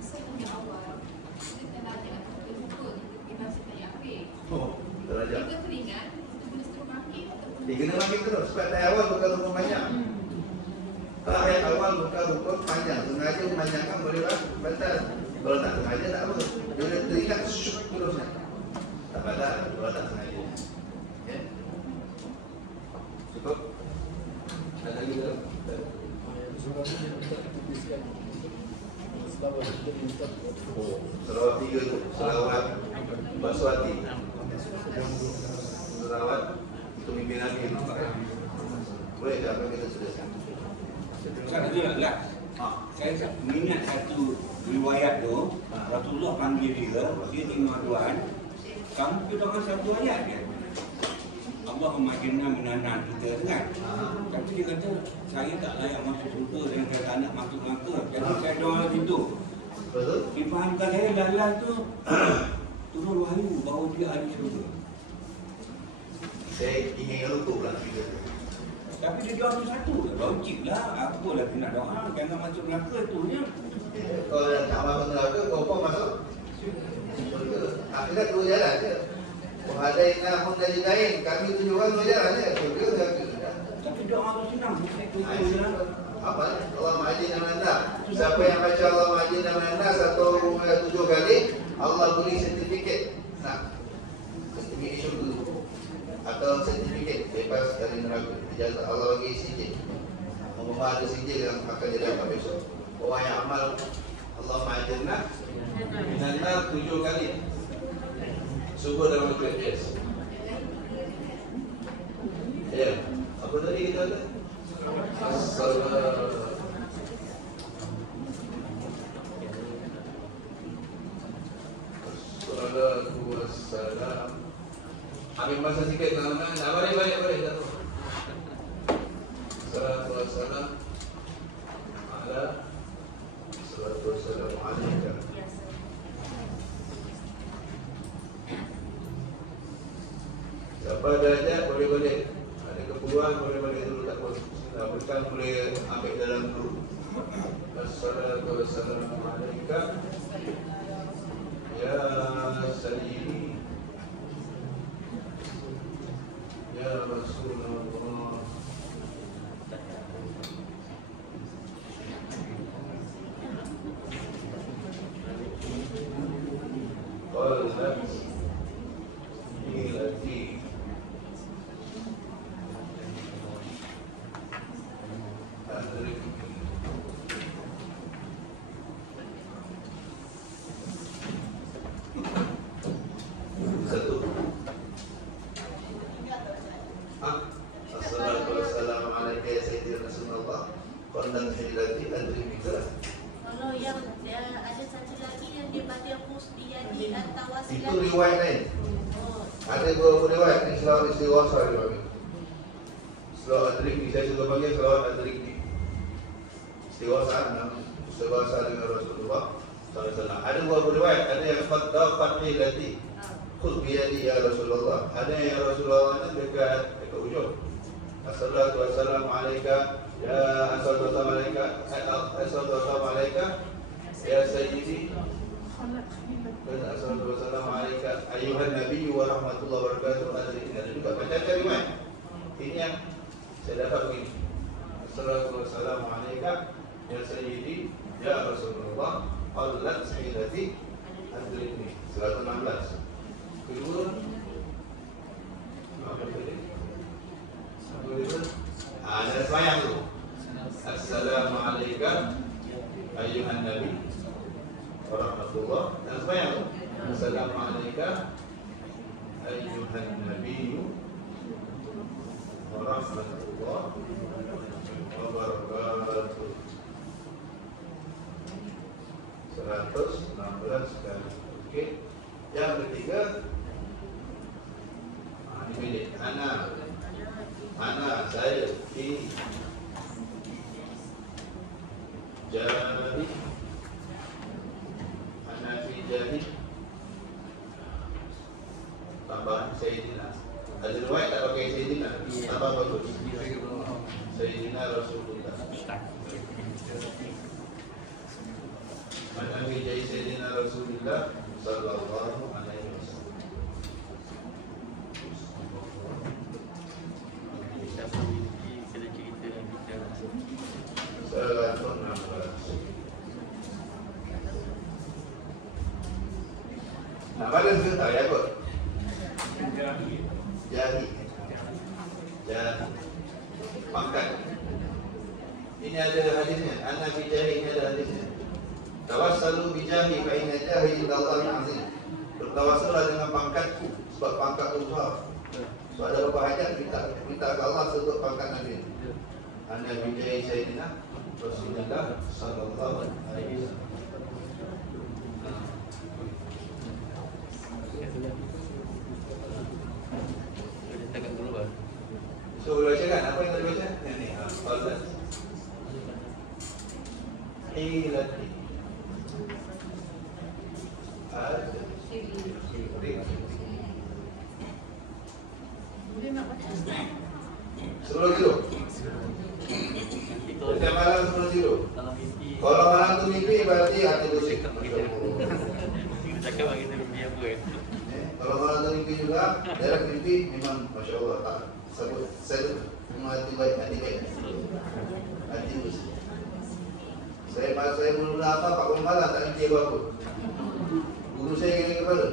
saya punya awal, kita dah tengok betul-betul kita masih yang akhir. Oh, terajak. Kita teringat, kita boleh seterus makin ataupun Dia kena makin terus. Sebab dari awal bukan rukun banyak. Ayat awal bukan rukun panjang. Sengaja memanjangkan boleh batal. Kalau tak sengaja tak apa. Dia teringat syuk terus. Tak ada kalau tak sengaja. Ya. Cukup. Ada lagi tak? Sebab ini untuk tuliskan selawat kita minta. Oh, selawat 3 tu. Selawat Baswati. Selawat untuk mimpi Nabi. Boleh tak apa kita tuliskan? Saya saya minat satu riwayat tu, Rasulullah panggil dia tengok tuan, kamu kita satu ayat je. Allahumma jinna minanan kita kan. Tapi dia kata saya tak layak masuk surga dan saya tak nak masuk neraka. Jadi saya doa gitu. Betul? Difahamkan saya jalan tu turun wahyu bahawa dia ada surga. Saya ingin lupa pula cerita tu. Tapi dia doa tu satu, logik lah. Apa lah nak doa, jangan masuk neraka tu ya. Kalau nak masuk neraka, kau masuk surga. Akhirat dua jalan je. Wahadaina munajdain, kami tujuh orang dua jalan je. Surga neraka. Tapi doa tu senang, bukan tu je. Apa? Allah ma'ajin amanah. Siapa yang baca Allah ma'ajin amanah 7 kali, Allah beri sertifikat. Nah, sertifikat syurga atau sertifikat bebas dari neraka. Ijazah Allah bagi sijil. Umpama ada sijil yang akan dia dapat besok. Orang yang amal Allah ma'ajinna minanar 7 kali. Subur dalam KPS. Ya, apa tadi kita ada? Assalatu wassalam. Ambil masa sikit teman-teman. Balik. Assalatu wassalam ala Assalatu wassalam alaika. Siapa ada ajak boleh-boleh. Ada keperluan boleh-boleh dulu tak apa. Bukan boleh ambil dalam dulu. Assalatu wassalamu alaika ya sayyidi ya Rasulullah. Qalat ilati itu riwayat lain. Ada beberapa riwayat ni selawat istighfar dia panggil. Selawat adrik ni saya suka panggil selawat adrik ni. Istighfar dengan Rasulullah SAW. Ada beberapa riwayat, ada yang qad ilati khudh bi yadi ya Rasulullah. Ada yang Rasulullah dekat ujung. Assalatu wassalamu alaika ya assalatu wassalamu alaika ya sayyidi. Assalamualaikum warahmatullahi wabarakatuh. Ayuhan Nabi wa rahmatullahi wabarakatuh. Ada juga macam-macam riwayat. Ini yang saya dapat begini. Assalamualaikum ya sayyidi ya Rasulullah. Qalat sayyidati adrikni. 116. Kedua apa tadi? Ada sembahyang tu. Assalamualaikum ayuhan Nabi warahmatullah dan sembahyang. Assalamualaikum ayyuhan nabiyyu warahmatullah wabarakatuh. 116 kali. Okey. Yang ketiga ini pilih ana saya ini jadi jadi tambahan Sayyidina. Ada riwayat tak pakai Sayyidina, tambah bagus. Sayyidina Rasulullah. Nabi jadi Sayyidina Rasulullah sallallahu alaihi wasallam. 116. tak ya kot? Jahi. Jahi. Jahi. Pangkat. Ini ada hadisnya. Ana bijahi, ini ada hadisnya. Tawassalu bijahi fa inna jahi indallahi azim. Bertawassullah dengan pangkatku sebab pangkatku besar. So ada beberapa hajat minta ke Allah sebut pangkat Nabi. Ana bijahi sayyidina Rasulullah sallallahu alaihi wasallam. So boleh baca kan? Apa yang boleh baca? Ini Allah. Hilati. Sebelum tidur. Setiap malam sebelum tidur. Kalau malam tu mimpi berarti hati bersih. Kalau malam tu mimpi juga, dalam mimpi memang Masya Allah tak sebut saya hati baik, hati baik, hati bersih. Saya mula apa Pak Malam tak mimpi apa-apa. Guru saya kena kepala.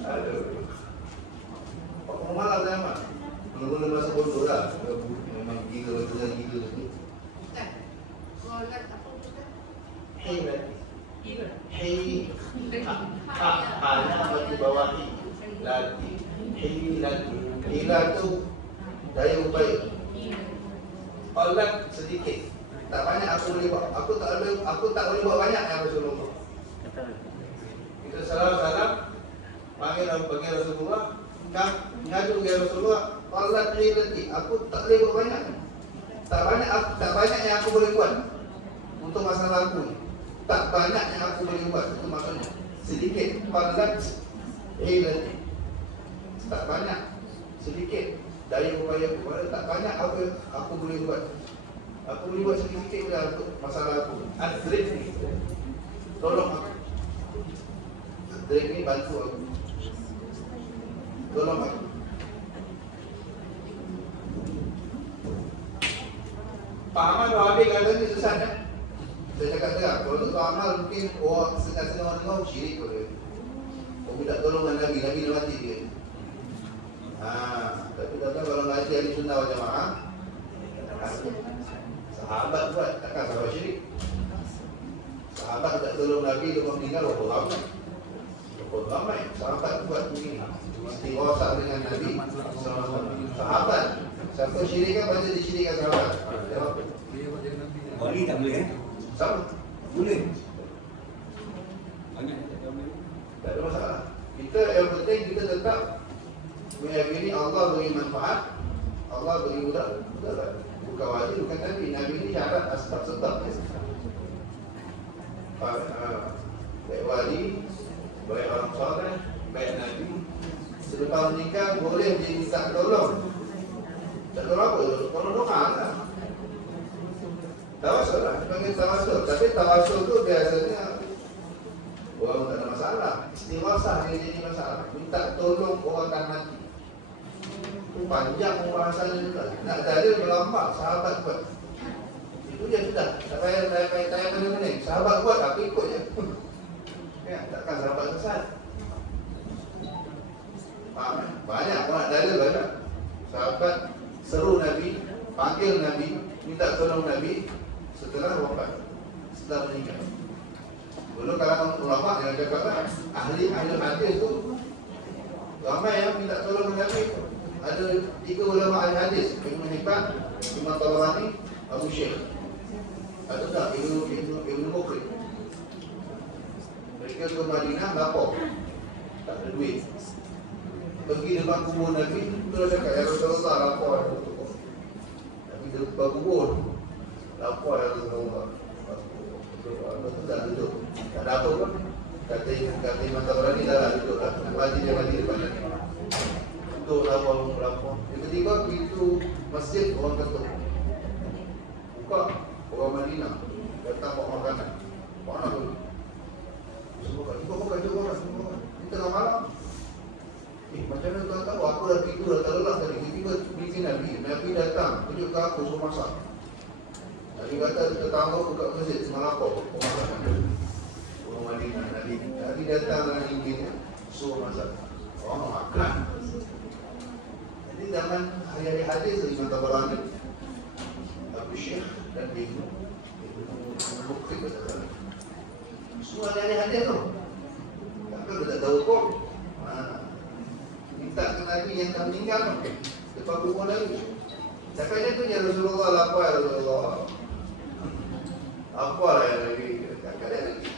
Aduh. Pak Malam saya mah. Mula-mula masa bodoh lah. Memang gila betul gila tu. Hei berarti. Hei. Ha berarti bawahi. Lati. Hei lati. Hila tu daya upaya. Olat sedikit. Tak banyak aku boleh buat. Aku tak boleh buat banyak yang Rasulullah. Kita salam panggil Rasulullah. Kang ngadu ke Rasulullah. Allah terhenti. Aku tak boleh buat banyak. Tak banyak yang aku boleh buat untuk masalah aku. Tak banyak yang aku boleh buat itu maksudnya. Sedikit. Allah terhenti. Tak banyak. Sedikit dari upaya aku. Tak banyak apa aku boleh buat. Aku boleh buat sedikit lah untuk masalah aku. Adrik ni, tolong aku. Adrik ni bantu aku. Tolong aku. Pak Ahmad Wahabi kata ni sesat kan? Saya cakap terang, kalau tu Pak Ahmad mungkin orang setengah orang dengar syirik kot dia. Orang minta tolongan Nabi dah mati dia. Tapi kalau ngaji ahli sunnah wal jamaah, sahabat buat, takkan sahabat syirik. Sahabat tak tolong Nabi, dia meninggal berapa ramai. Sahabat buat begini, istighatsah dengan Nabi sahabat. Siapa syirik kan baca disyirikkan sahabat. Jawab. Wali tak boleh Sama. Boleh. Banyak tak boleh. Tak ada masalah. Kita yang penting kita tetap meyakini Allah beri manfaat, Allah beri mudarat. Bukan wajib, bukan Nabi. Nabi ini syarat asbab-sebab. Baik wali, baik orang soleh, baik Nabi, selepas menikah boleh dia minta tolong. Tak tolong apa? Tolong doa lah. Tawassul lah, dipanggil tawassul. Tapi tawassul tu biasanya orang tak ada masalah. Istighatsah dia jadi masalah. Minta tolong orang tak mati. Panjang pembahasannya juga. Nak dalil berlambat, sahabat buat. Itu je sudah. Tak payah tanya mana-mana. Sahabat buat, aku ikut je. Ya, takkan sahabat sesat. Faham kan? Banyak dalil banyak. Sahabat seru Nabi, panggil Nabi, minta tolong Nabi setelah wafat, setelah meninggal. Dulu kalau ulama yang cakap ahli hadis tu ramai yang minta tolong Nabi. Ada 3 ulama ahli hadis, Ibnu Hibban, Imam Tabarani, Abu Syekh. Ada tak Ibnu Mukri. Mereka ke Madinah lapor, tak ada duit. Pergi depan kubur Nabi, terus cakap ya Rasulullah lapor. Nabi depan kubur, lapor ya Rasulullah. Betul tak duduk, tak ada apa pun. Kata Imam Tabarani dah duduk lah. Dia mati depan Nabi. Duduk lapor. Tiba-tiba pintu masjid orang ketuk. Buka, orang Madinah datang bawa makanan. Mana tu? Semua bukan orang. Ini tengah malam. Macam mana tuan tahu? Aku dah tidur, dah terlelap tadi. Tiba-tiba bikin Nabi datang, tunjuk ke aku, suruh masak. Nabi kata, kita tahu buka masjid, semalam lapor. Orang Madinah Madinah. Nabi datang dengan Injilnya, suruh masak. Orang makan. Jadi zaman hari-hari hadis dari Imam Tabarani, Abu Syekh dan Ibnu Mukri berkata, semua hari-hari hadis tu. Tapi kita tahu kok. Minta ke Nabi yang dah meninggal tu. Lepas kubur Nabi. Cakap dia tu, ya Rasulullah, apa ya Rasulullah? Apa lah yang Nabi cakap dia lagi?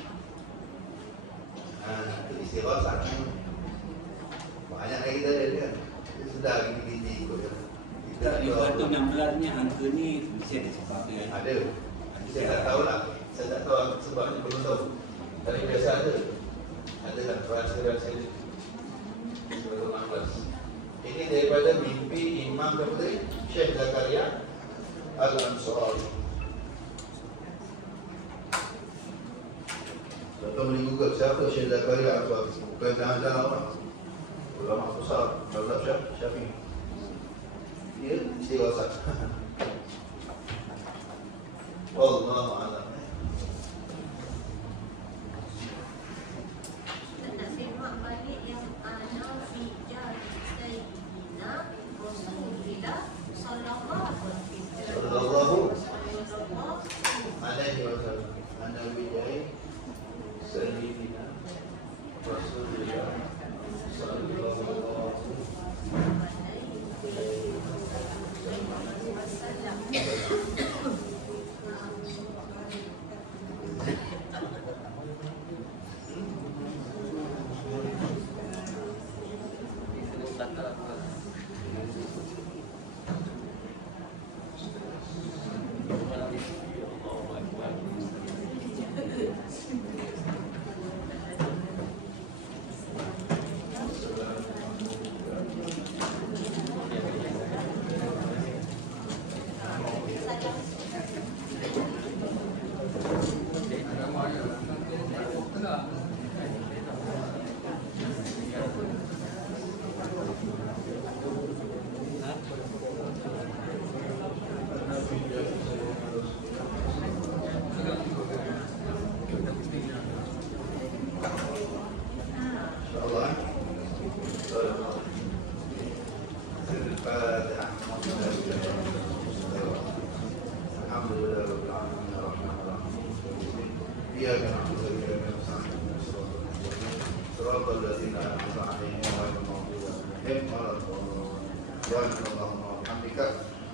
Itu istirahah. Banyak lagi kita ada kan. Dia sudah gini-gini ikut kan. Tak, di 116 ni angka ni mesti ada sebabnya. Ada. Saya tak tahu lah. Saya tak tahu sebabnya, belum tahu. Tapi biasa ada. Ada lah rahsia-rahsia ni. Sebelum Ahmad. Ini daripada mimpi Imam Ghazali Syekh Zakaria Al-Ansari. Contoh boleh Google siapa Syekh Zakaria Al-Ansari. Bukan jangan-jangan orang. Ulama besar, mazhab Syafi'i. Dia istighosah. Wallahu a'lam. Nak semak balik yang ana fi jari sayyidina Rasulillah sallallahu Alaihi wasallam. Ana bijai sayyidina Rasulullah sallallahu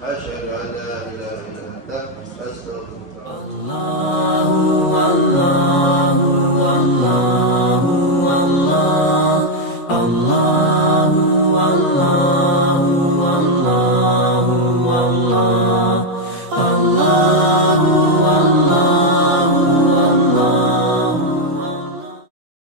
Asyhadu an la ilaha illa anta astaghfiruka. Allah